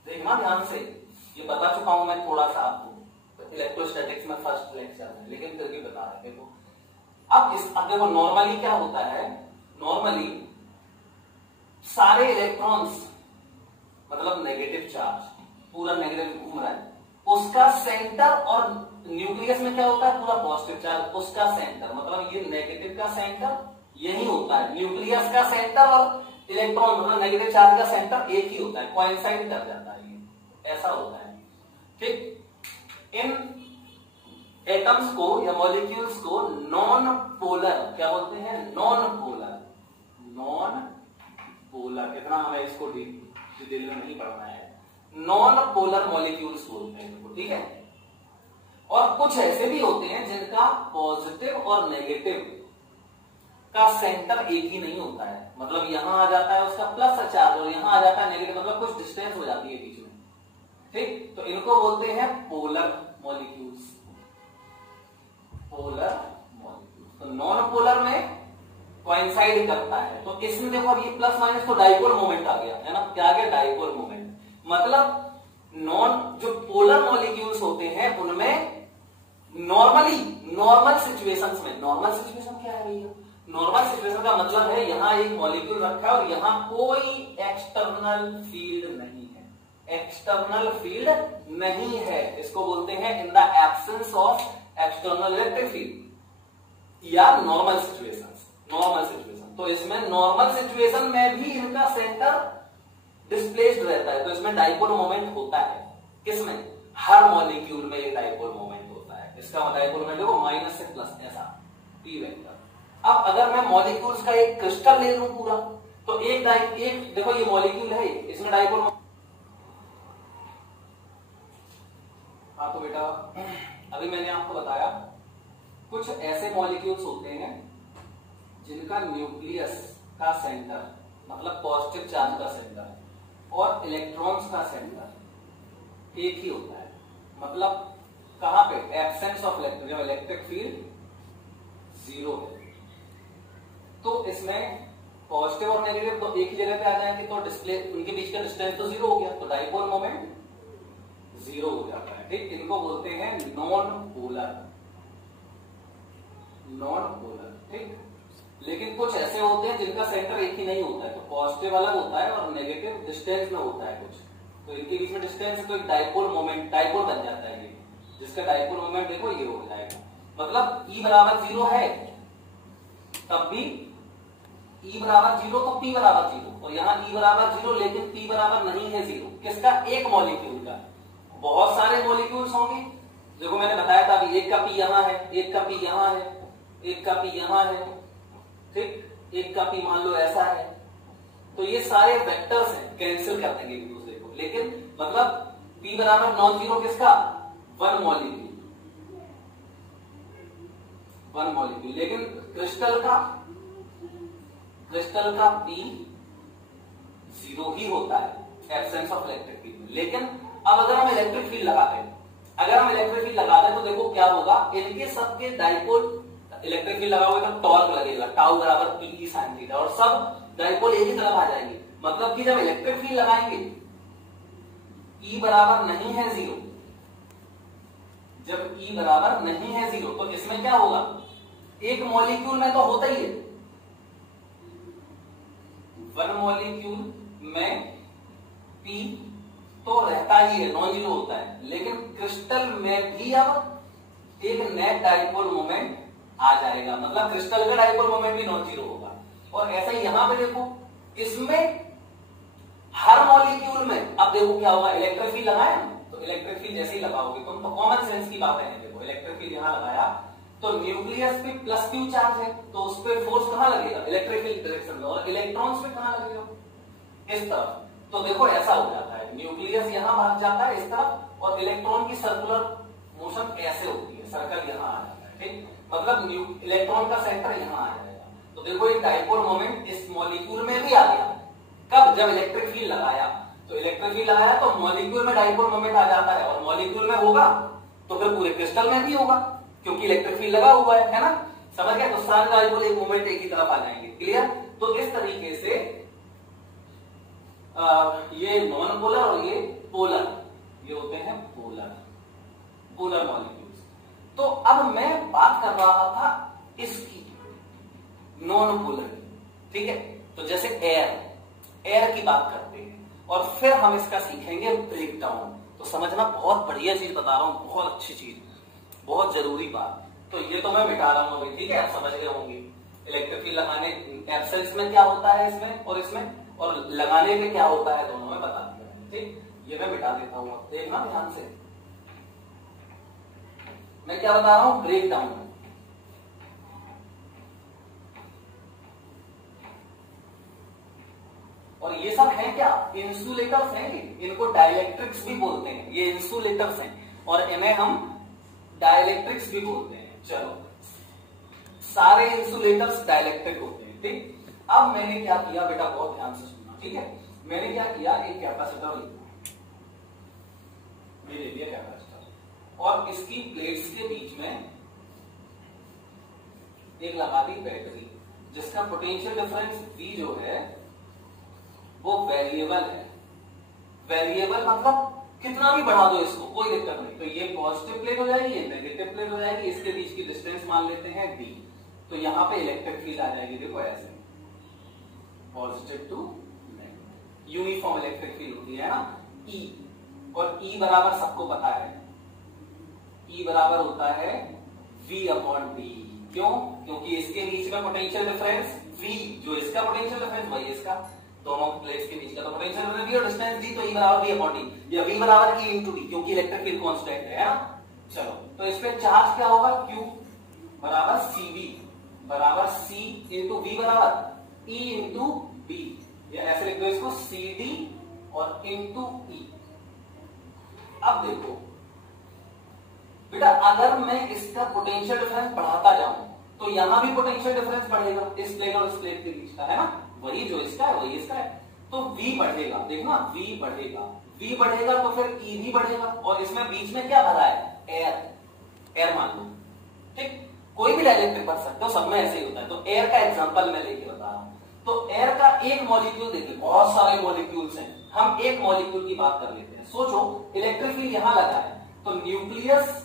देखना ध्यान से, ये बता चुका हूं मैं थोड़ा सा आपको इलेक्ट्रोस्टैटिक्स में फर्स्ट लेक्चर में, लेकिन फिर भी बता रहे। देखो अब देखो नॉर्मली क्या होता है, नॉर्मली सारे इलेक्ट्रॉन्स मतलब नेगेटिव चार्ज, पूरा नेगेटिव घूम रहा है, उसका सेंटर, और न्यूक्लियस में क्या होता है? पूरा पॉजिटिव चार्ज, उसका सेंटर, मतलब ये नेगेटिव का सेंटर यही होता है, न्यूक्लियस का सेंटर और इलेक्ट्रॉन मतलब नेगेटिव चार्ज का सेंटर एक ही होता है, कोइंसाइड कर जाता है, ये ऐसा होता है, ठीक। इन एटम्स को या मॉलिक्यूल्स को नॉन पोलर क्या बोलते हैं? नॉन पोलर, नॉन पोलर, इतना हमें इसको डिटेल में नहीं पढ़ना है, नॉन पोलर मॉलिक्यूल्स बोलते हैं इनको, ठीक है। और कुछ ऐसे भी होते हैं जिनका पॉजिटिव और नेगेटिव का सेंटर एक ही नहीं होता है, मतलब यहां आ जाता है उसका प्लस चार्ज और यहां आ जाता है नेगेटिव, मतलब कुछ डिस्टेंस हो जाती है बीच में, ठीक। तो इनको बोलते हैं पोलर मॉलिक्यूल्स, पोलर मॉलिक्यूल्स। तो नॉन पोलर में कोइंसाइड करता है, तो इसमें देखो अब ये प्लस माइनस तो डाइपोल मोमेंट आ गया, है ना, क्या आ गया? Dipole moment. मतलब जो पोलर मॉलिक्यूल्स होते हैं उनमें नॉर्मल सिचुएशंस में, नॉर्मल सिचुएशन क्या है भैया? नॉर्मल सिचुएशन का मतलब है यहां एक मॉलिक्यूल रखा है और यहां कोई एक्सटर्नल फील्ड नहीं है, एक्सटर्नल फील्ड नहीं है, इसको बोलते हैं in the absence of external electric field, या नॉर्मल सिचुएशंस, नॉर्मल सिचुएशन। तो इसमें नॉर्मल सिचुएशन में भी इनका सेंटर डिस्प्लेस्ड रहता है, तो इसमें डाइपोल मोमेंट होता है, किसमें? हर मॉलिक्यूल में ये डाइपोल मोमेंट होता है, इसका डाइपोल मोमेंट देखो माइनस से प्लस, ऐसा पी वेक्टर। अब अगर मैं मॉलिक्यूल्स का एक क्रिस्टल ले लूं पूरा, तो एक देखो ये मॉलिक्यूल है, इसमें डाइपोल, हाँ तो बेटा अभी मैंने आपको बताया कुछ ऐसे मॉलिक्यूल्स होते हैं जिनका न्यूक्लियस का सेंटर मतलब पॉजिटिव चार्ज का सेंटर और इलेक्ट्रॉन्स का सेंटर एक ही होता है, मतलब कहां पे? Absence of electric field zero है, तो इसमें पॉजिटिव और नेगेटिव तो एक ही जगह पे आ जाएंगे, तो डिस्प्ले उनके बीच का डिस्टेंस तो जीरो हो गया, तो डाइपोल मोमेंट जीरो हो जाता है, ठीक। इनको बोलते हैं नॉन पोलर, नॉन पोलर, ठीक। लेकिन कुछ ऐसे होते हैं जिनका सेंटर एक ही नहीं होता है, तो पॉजिटिव अलग होता है और नेगेटिव डिस्टेंस में होता है कुछ, तो इनके बीच में डिस्टेंस है, तो एक डाइपोल मोमेंट, डाइपोल बन जाता है ये, जिसका डाइपोल मोमेंट देखो ये हो जाएगा। मतलब E बराबर 0 है तब भी E बराबर 0 तो P बराबर 0, और यहाँ E बराबर 0 लेकिन P बराबर नहीं है 0, किसका? एक मॉलिक्यूल का। बहुत सारे मॉलिक्यूल्स होंगे, देखो मैंने बताया था अभी, एक का P यहाँ है, एक का P यहाँ है, एक का P यहाँ है, ठीक, एक का P मान लो ऐसा है, तो ये सारे वेक्टर्स हैं, कैंसिल कर देंगे एक दूसरे को, लेकिन मतलब P बराबर नॉन जीरो किसका? वन मॉलिक्यूल, वन मॉलिक्यूल, लेकिन क्रिस्टल का P 0 ही होता है एब्सेंस ऑफ इलेक्ट्रिक फील्ड। लेकिन अब अगर हम इलेक्ट्रिक फील्ड लगाते हैं, तो देखो क्या होगा, इनके सबके डाइपोल, इलेक्ट्रिक फील्ड लगाओगे तो टॉर्क लगेगा, टाउ बराबर पी साइन थीटा, और सब डाइपोल एक ही तरफ आ जाएंगे। मतलब कि जब इलेक्ट्रिक फील्ड लगाएंगे E बराबर नहीं है 0, जब E बराबर नहीं है 0 तो इसमें क्या होगा, एक मॉलिक्यूल में तो होता ही है, वन मॉलिक्यूल में P तो रहता ही है, नॉन जीरो होता है, लेकिन क्रिस्टल में भी अब एक नेट डाइपोल मोमेंट आ जाएगा, मतलब क्रिस्टल का डाइपोल मोमेंट भी नॉन जीरो होगा। और ऐसा ही यहां पे देखो, इसमें हर मॉलिक्यूल में अब देखो क्या होगा, इलेक्ट्रिक फील्ड लगाया ना, तो इलेक्ट्रिक फील्ड जैसे ही लगाओगे तुम, तो कॉमन सेंस की बात है, देखो इलेक्ट्रिक फील्ड यहां लगाया तो न्यूक्लियस पे प्लस क्यू चार्ज है, तो उस पर फोर्स कहां लगेगा, इलेक्ट्रिक फील्ड डायरेक्शन में, और इलेक्ट्रॉन्स पे कहां लगेगा, इस तरफ। तो देखो ऐसा हो जाता है, न्यूक्लियस यहां भाग जाता है इस तरफ, और इलेक्ट्रॉन की सर्कुलर मोशन ऐसे होती है, सर्कल यहां आ जाता है, ठीक, मतलब इलेक्ट्रॉन का सेंटर यहां आ जाएगा। तो देखो ये डाइपोल मोमेंट इस मॉलिक्यूल में भी आ गया, कब? जब इलेक्ट्रिक फील्ड लगाया, तो इलेक्ट्रिक फील्ड लगाया तो मॉलिक्यूल में डाइपोल मोमेंट आ जाता है, और मॉलिक्यूल में होगा तो फिर पूरे क्रिस्टल में भी होगा, क्योंकि इलेक्ट्रिक फील्ड लगा हुआ है ना, समझ गए? तो सारे डाइपोल एक मोमेंट एक ही तरफ आ जाएंगे, क्लियर? तो इस तरीके से ये नॉन पोलर और ये पोलर, ये होते हैं पोलर मॉलिक्यूल्स। तो अब मैं बात कर रहा था इसकी नॉन पोलर की, ठीक है? तो जैसे एयर की बात करते हैं, और फिर हम इसका सीखेंगे ब्रेक डाउन। तो समझना, बहुत बढ़िया चीज बता रहा हूं, बहुत अच्छी चीज, बहुत जरूरी बात। तो ये तो मैं मिटा रहा हूं अभी, ठीक है? आप समझ गए होंगे इलेक्ट्रिक फील्ड लगाने एब्सेंस में क्या होता है इसमें और इसमें, और लगाने में क्या होता है, दोनों में बता दिया, ठीक? ये मैं मिटा देता हूं, देखना ध्यान से। मैं क्या बता रहा हूं, ब्रेक डाउन। और ये सब है क्या, इंसुलेटर्स हैं, इनको डाइलेक्ट्रिक्स भी बोलते हैं, ये इंसुलेटर्स हैं, और इन्हें हम डाइलेक्ट्रिक्स भी बोलते हैं। चलो, सारे इंसुलेटर्स डाइलेक्ट्रिक होते हैं, ठीक? अब मैंने क्या किया बेटा, बहुत ध्यान से सुनना, ठीक है? मैंने क्या किया, एक कैपेसिटर लिया, ये ले लिया कैपेसिटर, और इसकी प्लेट्स के बीच में एक लगा दी बैटरी, जिसका पोटेंशियल डिफरेंस V जो है वो वेरिएबल है। वेरिएबल मतलब कितना भी बढ़ा दो इसको, कोई दिक्कत नहीं। तो ये पॉजिटिव प्लेट हो जाएगी, ये नेगेटिव प्लेट हो जाएगी, इसके बीच की डिस्टेंस मान लेते हैं d। तो यहां पे इलेक्ट्रिक फील्ड आ जाएगी, देखो ऐसे, positive to negative, uniform electric field होती है ना, E। और E बराबर सबको पता है, E बराबर होता है V/d। क्यों? क्योंकि इसके बीच में पोटेंशियल डिफरेंस V, जो इसका पोटेंशियल डिफरेंस वही इसका, दोनों प्लेट्स के बीच का तो पोटेंशियल डिफरेंस V और डिस्टेंस d, तो E बराबर V/d, या V बराबर E × d, क्योंकि इलेक्ट्रिक फील्ड कांस्टेंट है ना। चलो, तो इस पे चार्ज क्या होगा, Q बराबर CV बराबर C × V बराबर E × d, या ऐसे लिख दो इसको CD और × E। अब देखो बेटा, अगर मैं इसका पोटेंशियल डिफरेंस बढ़ाता जाऊं तो यहां भी पोटेंशियल डिफरेंस बढ़ेगा, इस प्लेट और इस प्लेट के बीच का, है ना, वही जो इसका है वही इसका है, तो V बढ़ेगा, देखना V बढ़ेगा, V बढ़ेगा तो फिर E भी बढ़ेगा, और इसमें बीच में क्या भरा है, एयर मान लो, ठीक? कोई भी डाइलेक्ट्रिक पढ़ सकते हो, सब में ऐसे ही होता है। तो एयर का एग्जांपल मैं लेके बता रहा हूं। तो एयर का एक मॉलिक्यूल देखिए, बहुत सारे मॉलिक्यूल्स हैं, हम एक मॉलिक्यूल की बात कर लेते हैं। सोचो इलेक्ट्रिक फील्ड यहां लगा है, तो न्यूक्लियस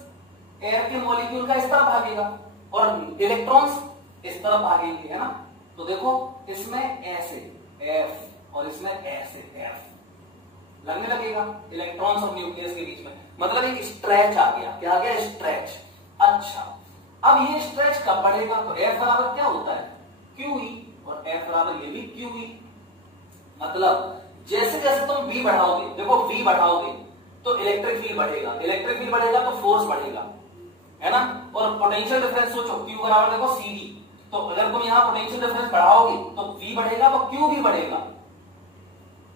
एयर के मॉलिक्यूल का इस तरफ भागेगा और इलेक्ट्रॉन्स इस तरफ भागेंगे, है ना। तो देखो इसमें ऐसे एफ और इसमें ऐसे एफ लगने लगेगा इलेक्ट्रॉन्स और न्यूक्लियस के बीच में, मतलब एक स्ट्रेच आ गया। क्या आ गया? स्ट्रेच। अच्छा, अब ये स्ट्रेच कब बढ़ेगा? तो एफ बराबर क्या होता है? क्यू ई, और एफ बराबर ये भी क्यू ई। मतलब जैसे जैसे तुम V बढ़ाओगे, देखो V बढ़ाओगे तो इलेक्ट्रिक फील्ड बढ़ेगा, इलेक्ट्रिक फील्ड बढ़ेगा तो फोर्स बढ़ेगा, है ना। और पोटेंशियल डिफरेंस सोचो, Q बराबर देखो CD, तो अगर तुम यहां पोटेंशियल डिफरेंस बढ़ाओगे तो V बढ़ेगा तो Q भी बढ़ेगा।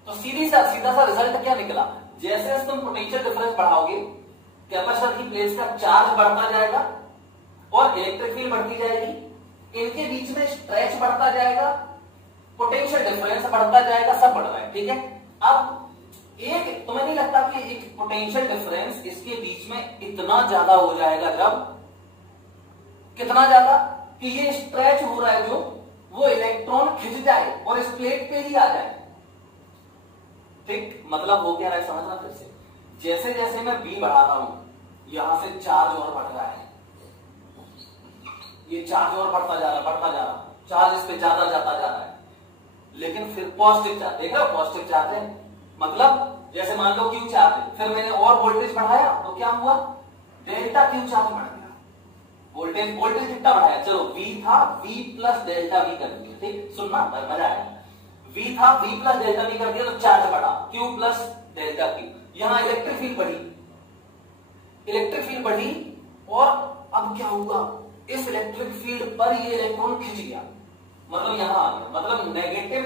तो सीधा सा रिजल्ट क्या निकला? जैसे जैसे तुम पोटेंशियल डिफरेंस बढ़ाओगे कैपेसिटर की प्लेट्स का चार्ज बढ़ता जाएगा और इलेक्ट्रिक फील्ड बढ़ती जाएगी, इनके बीच में स्ट्रेच बढ़ता जाएगा, पोटेंशियल डिफरेंस बढ़ता जाएगा, सब बढ़ रहा है, ठीक है। अब एक तुम्हें नहीं लगता कि एक पोटेंशियल डिफरेंस इसके बीच में इतना ज्यादा हो जाएगा, जब कितना ज्यादा कि ये स्ट्रेच हो रहा है जो वो इलेक्ट्रॉन खिंच जाए और इस प्लेट पे ही आ जाए, ठीक। मतलब हो क्या रहा है समझना फिर से। जैसे जैसे मैं B बढ़ा रहा हूं, यहां से चार्ज और बढ़ रहा है, ये चार्ज और बढ़ता जा रहा, चार्ज इस पे ज्यादा जाता जा रहा है, लेकिन फिर पॉजिटिव चार्ज, देख रहे हो पॉजिटिव चार्ज है, मतलब जैसे मान लो Q चार्ज है, फिर मैंने और वोल्टेज बढ़ाया तो क्या हुआ? डेल्टा Q चार्ज बढ़ गया। वोल्टेज कितना बढ़ाया? चलो V था, V प्लस डेल्टा V कर दिया, ठीक, सुनना मजा आएगा। V था, V प्लस डेल्टा V कर दिया तो चार्ज बढ़ा, Q प्लस डेल्टा Q। यहां इलेक्ट्रिक फील्ड बढ़ी, और अब क्या हुआ? इस इलेक्ट्रिक फील्ड पर ये इलेक्ट्रॉन खिंच गया, मतलब यहां आ गया, मतलब नेगेटिव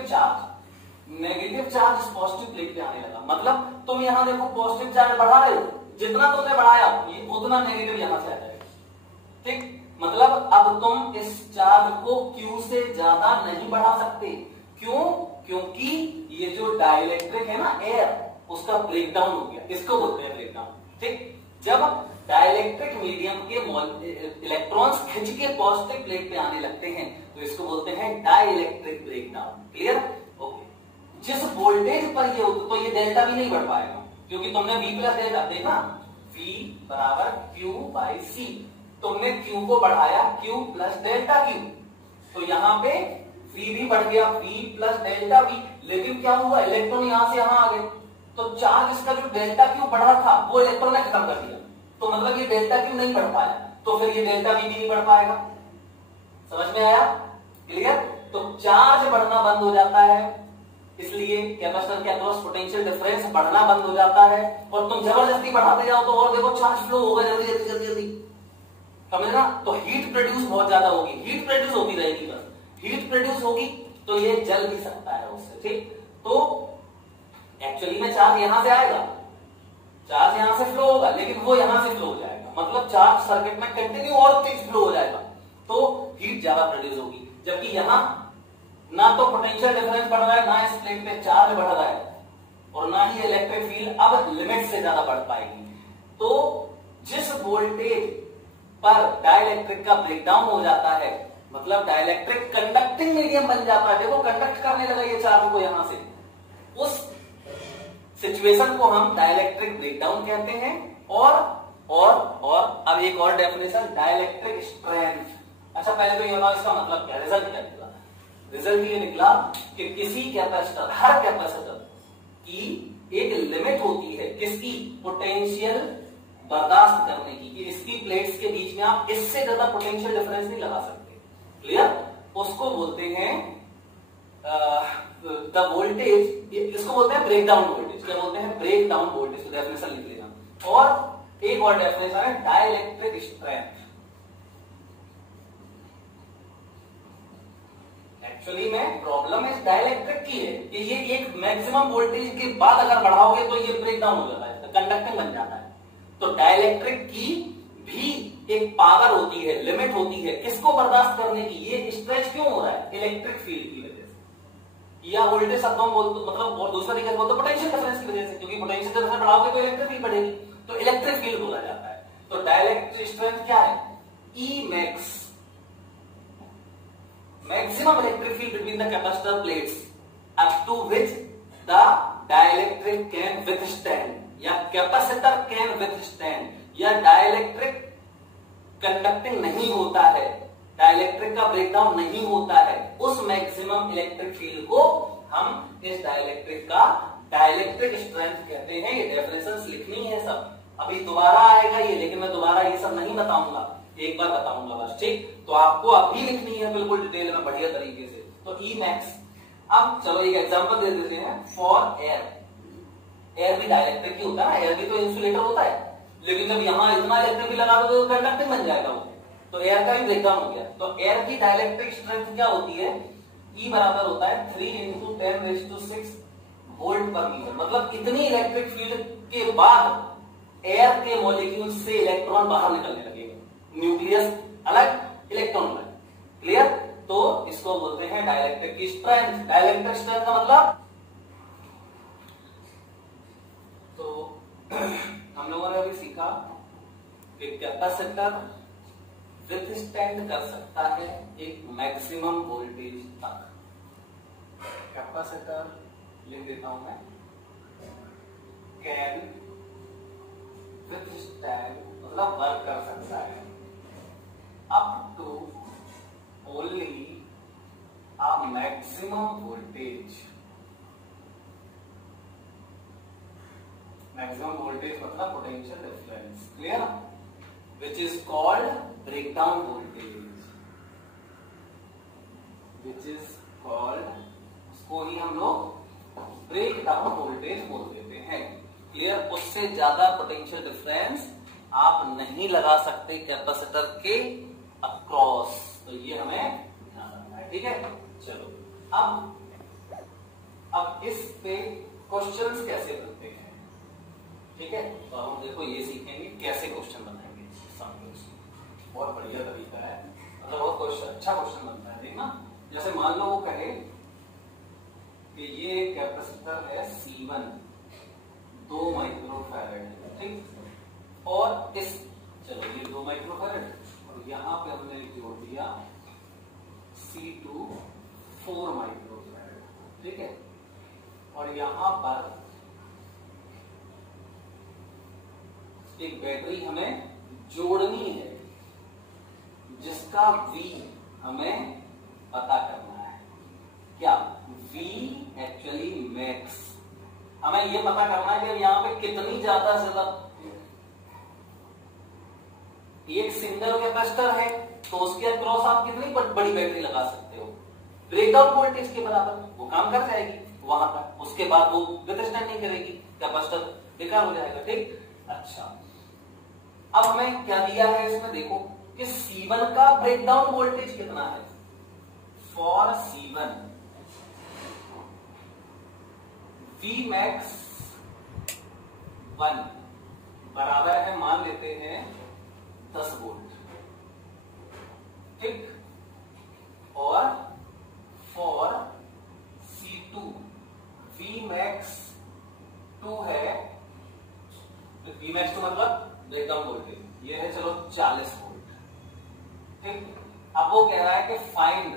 चार्ज इस पॉजिटिव प्लेट पे आने लगा। मतलब तुम यहां देखो पॉजिटिव चार्ज बढ़ा रहे हो, जितना तुमने बढ़ाया ये उतना नेगेटिव यहां से आ जाएगा, ठीक। मतलब अब तुम इस चार्ज को Q से ज्यादा नहीं बढ़ा सकते। क्यों? क्योंकि ये जो डाइलेक्ट्रिक है ना एयर, उसका ब्रेकडाउन हो गया, इसको बोलते हैं ब्रेकडाउन, ठीक। जब डाइलेक्ट्रिक मीडियम के इलेक्ट्रॉन्स खिंच के पॉजिटिव प्लेट पे आने लगते हैं तो इसको बोलते हैं डाइलेक्ट्रिक ब्रेकडाउन। क्लियर? ओके। जिस वोल्टेज पर ये होता तो ये डेल्टा भी नहीं बढ़ पाएगा, क्योंकि तुमने V प्लस डेल्टा देखा, V बराबर Q बाई C, तुमने Q को बढ़ाया Q प्लस डेल्टा Q, तो यहां पे V भी बढ़ गया, V प्लस डेल्टा V, लेकिन क्या हुआ? इलेक्ट्रॉन यहां से यहां आ गए, तो चार्ज इसका जो डेल्टा Q बढ़ा था वो इलेक्ट्रॉन ने खत्म कर दिया, तो मतलब ये डेल्टा Q नहीं बढ़ पाया, तो फिर ये डेल्टा V भी नहीं बढ़ पाएगा। समझ में आया? क्लियर? तो चार्ज बढ़ना बंद हो जाता है, इसलिए कैपेसिटर के अक्रॉस पोटेंशियल डिफरेंस बढ़ना बंद हो जाता है, और तुम जबरदस्ती बढ़ाते जाओ तो और देखो चार्ज फ्लो होगा जल्दी जल्दी जल्दी जल्दी, समझना। तो हीट प्रोड्यूस बहुत ज्यादा होगी, हीट प्रोड्यूस होती रहेगी, बस हीट प्रोड्यूस होगी तो ये जल भी सकता है उससे, ठीक। तो एक्चुअली में चार्ज यहां से आएगा, चार्ज यहां से फ्लो होगा, लेकिन वो यहां से फ्लो हो जाएगा, मतलब चार्ज सर्किट में कंटिन्यू और तेज फ्लो हो जाएगा, तो हीट ज्यादा प्रोड्यूस होगी। जबकि यहां ना तो पोटेंशियल डिफरेंस बढ़ रहा है, ना इस प्लेट पे चार्ज बढ़ रहा है, और ना ही इलेक्ट्रिक फील्ड अब लिमिट से ज्यादा बढ़ पाएगी। तो जिस वोल्टेज पर डाइलेक्ट्रिक का ब्रेकडाउन हो जाता है, मतलब डाइलेक्ट्रिक कंडक्टिंग मीडियम बन जाता है, देखो कंडक्ट करने लगा ये चार्ज को यहां से, उस सिचुएशन को हम डाइलेक्ट्रिक ब्रेकडाउन कहते हैं। और अब एक और डेफिनेशन, डाइलेक्ट्रिक स्ट्रेंथ। अच्छा पहले तो ये बताओ इसका मतलब क्या, रिजल्ट क्या निकला? रिजल्ट ये निकला कि किसी कैपेसिटर, हर कैपेसिटर की एक लिमिट होती है, किसकी? पोटेंशियल बर्दाश्त करने की, कि इसकी प्लेट्स के बीच में आप इससे ज्यादा पोटेंशियल डिफरेंस नहीं लगा सकते। क्लियर? उसको बोलते हैं द वोल्टेज, इसको बोलते हैं ब्रेकडाउन वोल्टेज। क्या बोलते हैं? Breakdown voltage. तो डेफिनेशन लिख लेना। और एक और डेफिनेशन है डाइलेक्ट्रिक स्ट्रेंथ। एक्चुअली में प्रॉब्लम इस डाइलेक्ट्रिक की है कि ये एक मैक्सिमम वोल्टेज के बाद अगर बढ़ाओगे तो ये ब्रेकडाउन हो जाता है, कंडक्टिंग बन जाता है। तो डाइलेक्ट्रिक की भी एक पावर होती है, लिमिट होती है, किसको बर्दाश्त करने की? ये स्ट्रेच क्यों हो रहा है? इलेक्ट्रिक फील्ड की वजह से, या वोल्टेज शब्दों में बोलते मतलब, और दूसरा तरीके से बोलते पोटेंशियल डिफरेंस की वजह से, क्योंकि पोटेंशियल डिफरेंस बढ़ाओगे तो इलेक्ट्रिक फील्ड बढ़ेगी, तो इलेक्ट्रिक फील्ड बोला जाता है। तो डाइलेक्ट्रिक स्ट्रेंथ क्या है? E max, maximum electric field between the capacitor plates up to which the dielectric can withstand, या capacitor can withstand, या dielectric conducting नहीं होता है डाइलेक्ट्रिक का ब्रेकडाउन नहीं होता है, उस मैक्सिमम इलेक्ट्रिक फील्ड को हम इस डाइलेक्ट्रिक का डाइलेक्ट्रिक स्ट्रेंथ कहते हैं। ये डेफिनेशंस लिखनी है सब, अभी दोबारा आएगा ये, लेकिन मैं दोबारा ये सब नहीं बताऊंगा, एक बार बताऊंगा बस, ठीक। तो आपको अभी लिखनी है बिल्कुल डिटेल में बढ़िया तरीके से। तो ई मैक्स, अब चलो एक एग्जांपल दे देते हैं फॉर एयर। एयर भी डाइलेक्ट्रिक ही होता है ना, एयर भी तो इंसुलेटर होता है, लेकिन जब यहाँ इतना इलेक्ट्रिक भी लगा दो तो कंडक्टिंग बन जाएगा वो, तो एयर का भी ब्रेकडाउन हो गया। तो एयर की डाइलेक्ट्रिक स्ट्रेंथ क्या होती है, ई बराबर होता है 3 × 10⁶ वोल्ट पर मीटर। मतलब इतनी इलेक्ट्रिक फील्ड के बाद एयर के मॉलिक्यूल से इलेक्ट्रॉन बाहर निकलने लगेगा, न्यूक्लियस अलग इलेक्ट्रॉन अलग, क्लियर। तो इसको बोलते हैं डाइलेक्ट्रिक की स्ट्रेंथ। डाइलेक्ट्रिक स्ट्रेंथ का मतलब, तो हम लोगों ने अभी सीखा कि कैपेसिटर विथस्टैंड कर सकता है एक मैक्सिमम वोल्टेज तक। कैपेसिटर लिख देता हूं मैं, कैन विथस्टैंड मतलब वर्क कर सकता है up to only a maximum voltage. Maximum voltage मतलब potential difference, clear, which is called breakdown voltage, which is called, उसको ही हम लोग ब्रेकडाउन वोल्टेज बोल देते हैं, क्लियर। उससे ज्यादा पोटेंशियल डिफरेंस आप नहीं लगा सकते कैपेसिटर के अक्रॉस, तो ये हमें ध्यान रखना है, ठीक है। चलो अब इस पे क्वेश्चंस कैसे बनते हैं, ठीक है। तो हम देखो ये सीखेंगे कैसे क्वेश्चन बनाएंगे, समझो, बहुत बढ़िया तरीका है, मतलब बहुत क्वेश्चन अच्छा क्वेश्चन बनता है, देखना। जैसे मान लो वो कहे कि ये कैपेसिटर है C1 2 माइक्रोफैरड, ठीक, और इस, चलो ये 2 माइक्रोफैरड और यहां पे हमने जोड़ दिया C2 4 माइक्रोफैरड, ठीक है, और यहां पर एक बैटरी हमें जोड़नी है जिसका V हमें पता करना है। क्या V एक्चुअली मैक्स, हमें ये पता करना है कि यहाँ पे कितनी ज्यादा से ज्यादा, एक सिंगल कैपेसिटर है तो उसके अक्रॉस आप कितनी बड़ी बैटरी लगा सकते हो, ब्रेकडाउन वोल्टेज के बराबर, वो काम कर जाएगी वहां तक, उसके बाद वो विथस्टैंड नहीं करेगी, कैपेसिटर बेकार हो जाएगा, ठीक। अच्छा, अब हमें क्या दिया है इसमें, देखो कि C1 का ब्रेकडाउन वोल्टेज कितना है। फॉर C1 Vmax 1 बराबर है, मान लेते हैं 10 वोल्ट, ठीक, और फॉर C2 Vmax 2 है, Vmax 2 मतलब ब्रेकडाउन वोल्टेज, ये है चलो 40 वोल्ट, ठीक। अब वो कह रहा है कि find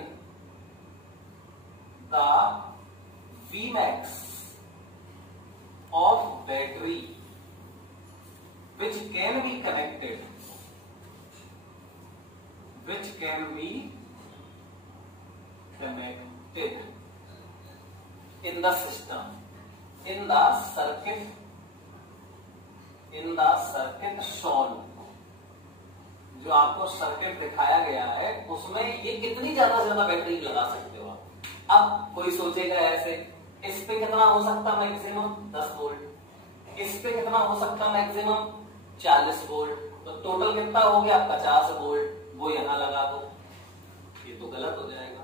the Vmax of battery which can be connected in the system, in the circuit shown, जो आपको सर्किट दिखाया गया है उसमें ये कितनी ज्यादा से ज्यादा बैटरी लगा सकते हो आप। अब कोई सोचेगा ऐसे, इस पे कितना हो सकता मैक्सिमम 10 वोल्ट, इस पे कितना हो सकता मैक्सिमम 40 वोल्ट, तो टोटल कितना हो गया 50 वोल्ट, वो यहां लगा दो, ये तो गलत हो जाएगा।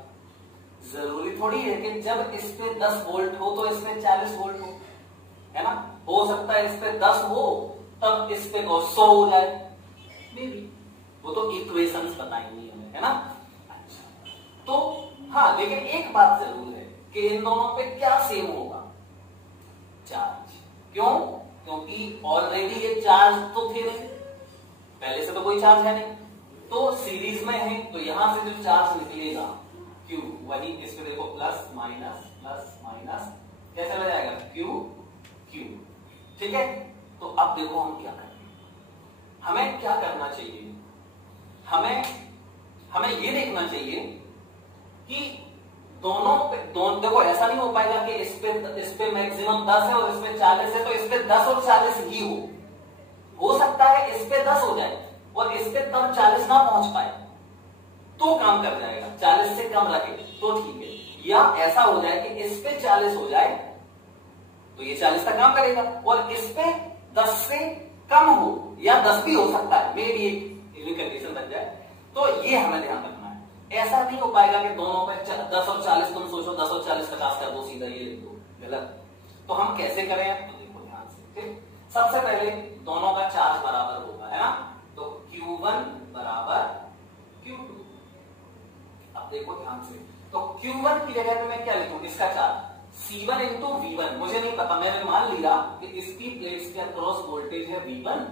जरूरी थोड़ी है कि जब इस पे 10 वोल्ट हो तो इसमें 40 वोल्ट हो, है ना, हो सकता है इस पे 10 हो तब इस पे 100 हो जाए, मेबी, वो तो इक्वेशंस बताएंगी हमें, है ना। अच्छा, तो हाँ, लेकिन एक बात जरूर है कि इन दोनों पे क्या सेम होगा, चार्ज। क्यों? क्योंकि ऑलरेडी ये चार्ज तो थे नहीं, पहले से तो कोई चार्ज है नहीं, तो सीरीज में है, तो यहां से जो चार्ज निकलेगा Q, वही इस पे देखो प्लस माइनस कैसे हो जाएगा Q, ठीक है। तो अब देखो हम क्या करेंगे, हमें क्या करना चाहिए, हमें हमें ये देखना चाहिए कि दोनों देखो ऐसा नहीं हो पाएगा कि इस पे मैक्सिमम 10 है और इस पे 40 है तो इस पे 10 और 40 ही हो सकता है इस पे 10 हो जाए और इस पे तब 40 ना पहुंच पाए तो काम कर जाएगा, 40 से कम रखे तो ठीक है, या ऐसा हो जाए कि इस पे 40 हो जाए तो ये 40 तक काम करेगा और इस पे 10 से कम हो या 10 भी हो सकता है, मे भी एक कंडीशन बन जाए, तो ये हमें ध्यान रखना है। ऐसा नहीं हो पाएगा कि दोनों पे 10 और 40, तुम सोचो 10 और 40 50 कर दो, सीधा ये लिख दो, गलत। तो हम कैसे करें, तो देखो ध्यान से, ठीक। सबसे पहले दोनों का चार्ज बराबर होगा, है ना, तो Q1 बराबर Q2। अब देखो ध्यान से, तो Q1 की जगह पे मैं क्या लिखूं, इसका चार्ज C1 इंटू V1, मुझे नहीं पता, मैंने मान लिया कि इसकी प्लेट्स के अक्रॉस वोल्टेज है V1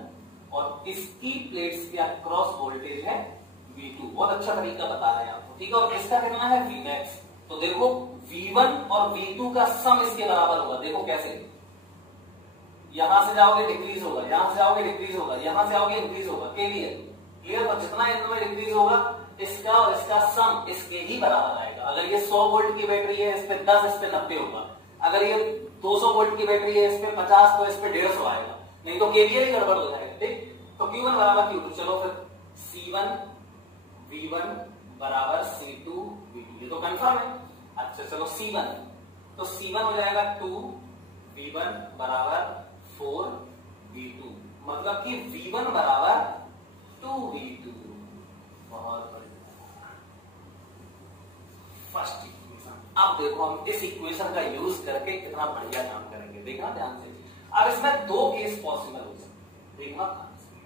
और इसकी प्लेट्स के अक्रॉस वोल्टेज है V2। बहुत अच्छा तरीका बता रहे हैं आपको, ठीक है। और इसका कितना है Vmax, तो देखो V1 और V2 का सम इसके बराबर होगा। देखो कैसे, यहां से जाओगे डिक्रीज होगा, यहां से जाओगे डिक्रीज होगा, यहां से आओगे इंक्रीज होगा, क्लियर। और जितना इनमें डिक्रीज होगा इसका और इसका सम इसके ही बराबर आएगा। अगर ये 100 वोल्ट की बैटरी है, इस पे 10, इस पे 90 होगा। अगर ये 200 वोल्ट की बैटरी है, इस पे 50, तो इस पे 150 आएगा, नहीं तो केवीएल ही गड़बड़ हो जाएगा, ठीक। तो Q1 बराबर Q2, चलो फिर C1 V1 बराबर C2 V2, ये तो कंफर्म है। अच्छा चलो C1, तो C1 हो जाएगा 2 V1 बराबर 4 V2, मतलब कि V1 बराबर 2 V2। बहुत बढ़िया, फर्स्ट इक्वेशन। अब देखो हम इस इक्वेशन का यूज करके कितना बढ़िया काम करेंगे, देखना ध्यान से। अब इसमें दो केस पॉसिबल हो सकते, देखना ध्यान से।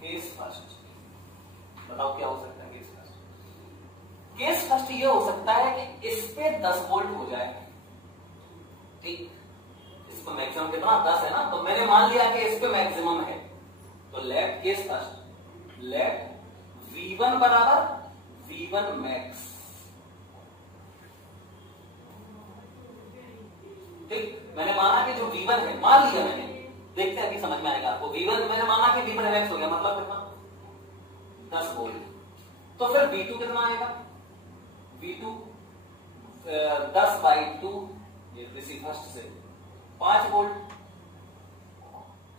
केस फर्स्ट, बताओ क्या हो सकता है केस फर्स्ट। केस फर्स्ट ये हो सकता है कि इस पे 10 वोल्ट हो जाए, ठीक। इस पे मैक्सिमम कितना 10 है ना, तो मैंने मान लिया कि इस पे मैक्सिमम है, तो late case first, late V1 बराबर V1 मैक्स, ठीक। मैंने माना कि जो V1 है, मान लिया मैंने, देखते हैं अभी समझ में आएगा आपको। V1 मैंने माना कि V1 मैक्स हो गया, मतलब कितना 10 वोल्ट। तो फिर V2 कितना आएगा, V2 10/2, ये किसी फर्स्ट से 5 वोल्ट।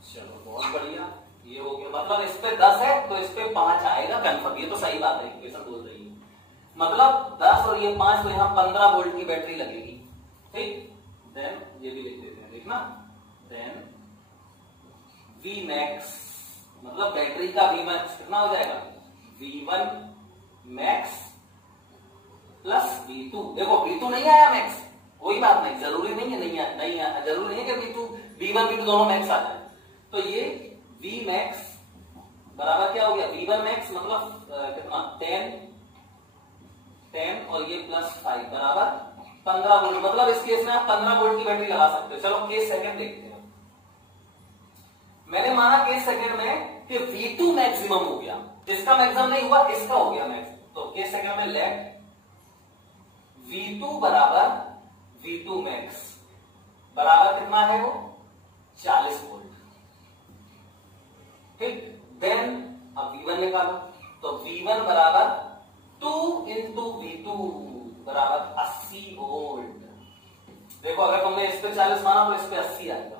चलो बहुत बढ़िया, ये हो गया, मतलब इस पे 10 है तो इस पे 5 आएगा कंफर्म, ये तो सही बात है, इक्वेशन बोल रही है। मतलब 10 और ये 5, तो यहाँ 15 वोल्ट की बैटरी लगेगी, ठीक। देन ये भी लिख देते हैं, देखना, देन Vmax, मतलब बैटरी का Vmax कितना हो जाएगा, V1 मैक्स प्लस V2। देखो V2 नहीं आया मैक्स, कोई बात नहीं, जरूरी नहीं है, नहीं आया, जरूरी नहीं है कि V1 V2 दोनों मैक्स आ जाए। तो ये Vmax बराबर क्या हो गया, V1 मैक्स मतलब कितना 10 और ये प्लस 5 बराबर 15 वोल्ट। मतलब इस केस में आप 15 वोल्ट की बैटरी लगा सकते हो। चलो केस सेकंड देखते हैं। मैंने माना केस सेकंड में कि V2 मैक्सिमम हो गया, इसका मैक्सिमम नहीं हुआ, इसका हो गया मैक्स। तो केस सेकंड में लेट V2 बराबर V2 मैक्स बराबर कितना है वो 40 वोल्ट, ठीक। देन अब V1 निकालो, तो V1 बराबर 2 इंटू V2 बराबर 80 वोल्ट। देखो अगर तुमने इस पे 40 माना तो इस पे 80 आएगा।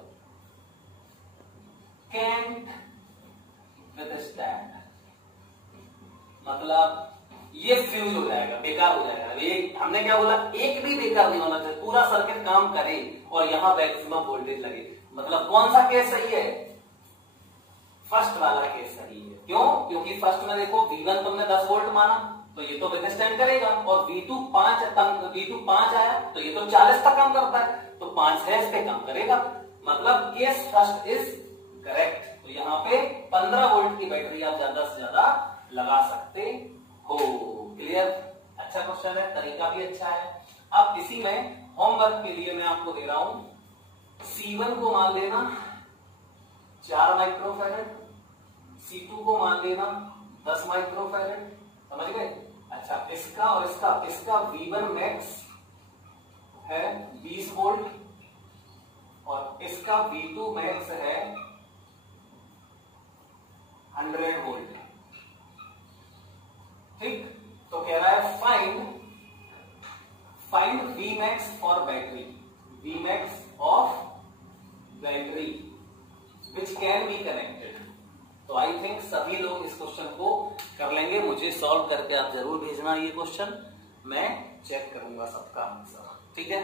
Can't withstand, मतलब ये फ्यूज हो जाएगा, बेकार हो जाएगा। ये हमने क्या बोला, एक भी बेकार नहीं होना चाहिए, पूरा सर्किट काम करे और यहां मैक्सिमम वोल्टेज लगे। मतलब कौन सा केस सही है, फर्स्ट वाला केस सही है। क्यों, क्योंकि फर्स्ट में देखो V1 तुमने 10 वोल्ट माना तो ये तो विथस्टैंड करेगा, और V2 5 आया तो ये तो 40 तक काम करता है, तो 5 है इस पे काम करेगा। मतलब केस फर्स्ट इज करेक्ट। तो यहाँ पे 15 वोल्ट की बैटरी आप ज्यादा से ज्यादा लगा सकते हो। क्लियर, अच्छा क्वेश्चन है, तरीका भी अच्छा है। अब इसी में होमवर्क के लिए मैं आपको दे रहा हूं, C1 को मान लेना 4 माइक्रोफैरड, C2 को मान लेना 10 माइक्रोफैरड, समझ गए। अच्छा इसका और इसका V1 मैक्स है 20 वोल्ट और इसका V2 मैक्स है 100 वोल्ट, ठीक। Can be connected. तो आई थिंक सभी लोग इस क्वेश्चन को कर लेंगे। मुझे सॉल्व करके आप जरूर भेजना ये क्वेश्चन, मैं चेक करूंगा सबका आंसर। ठीक है।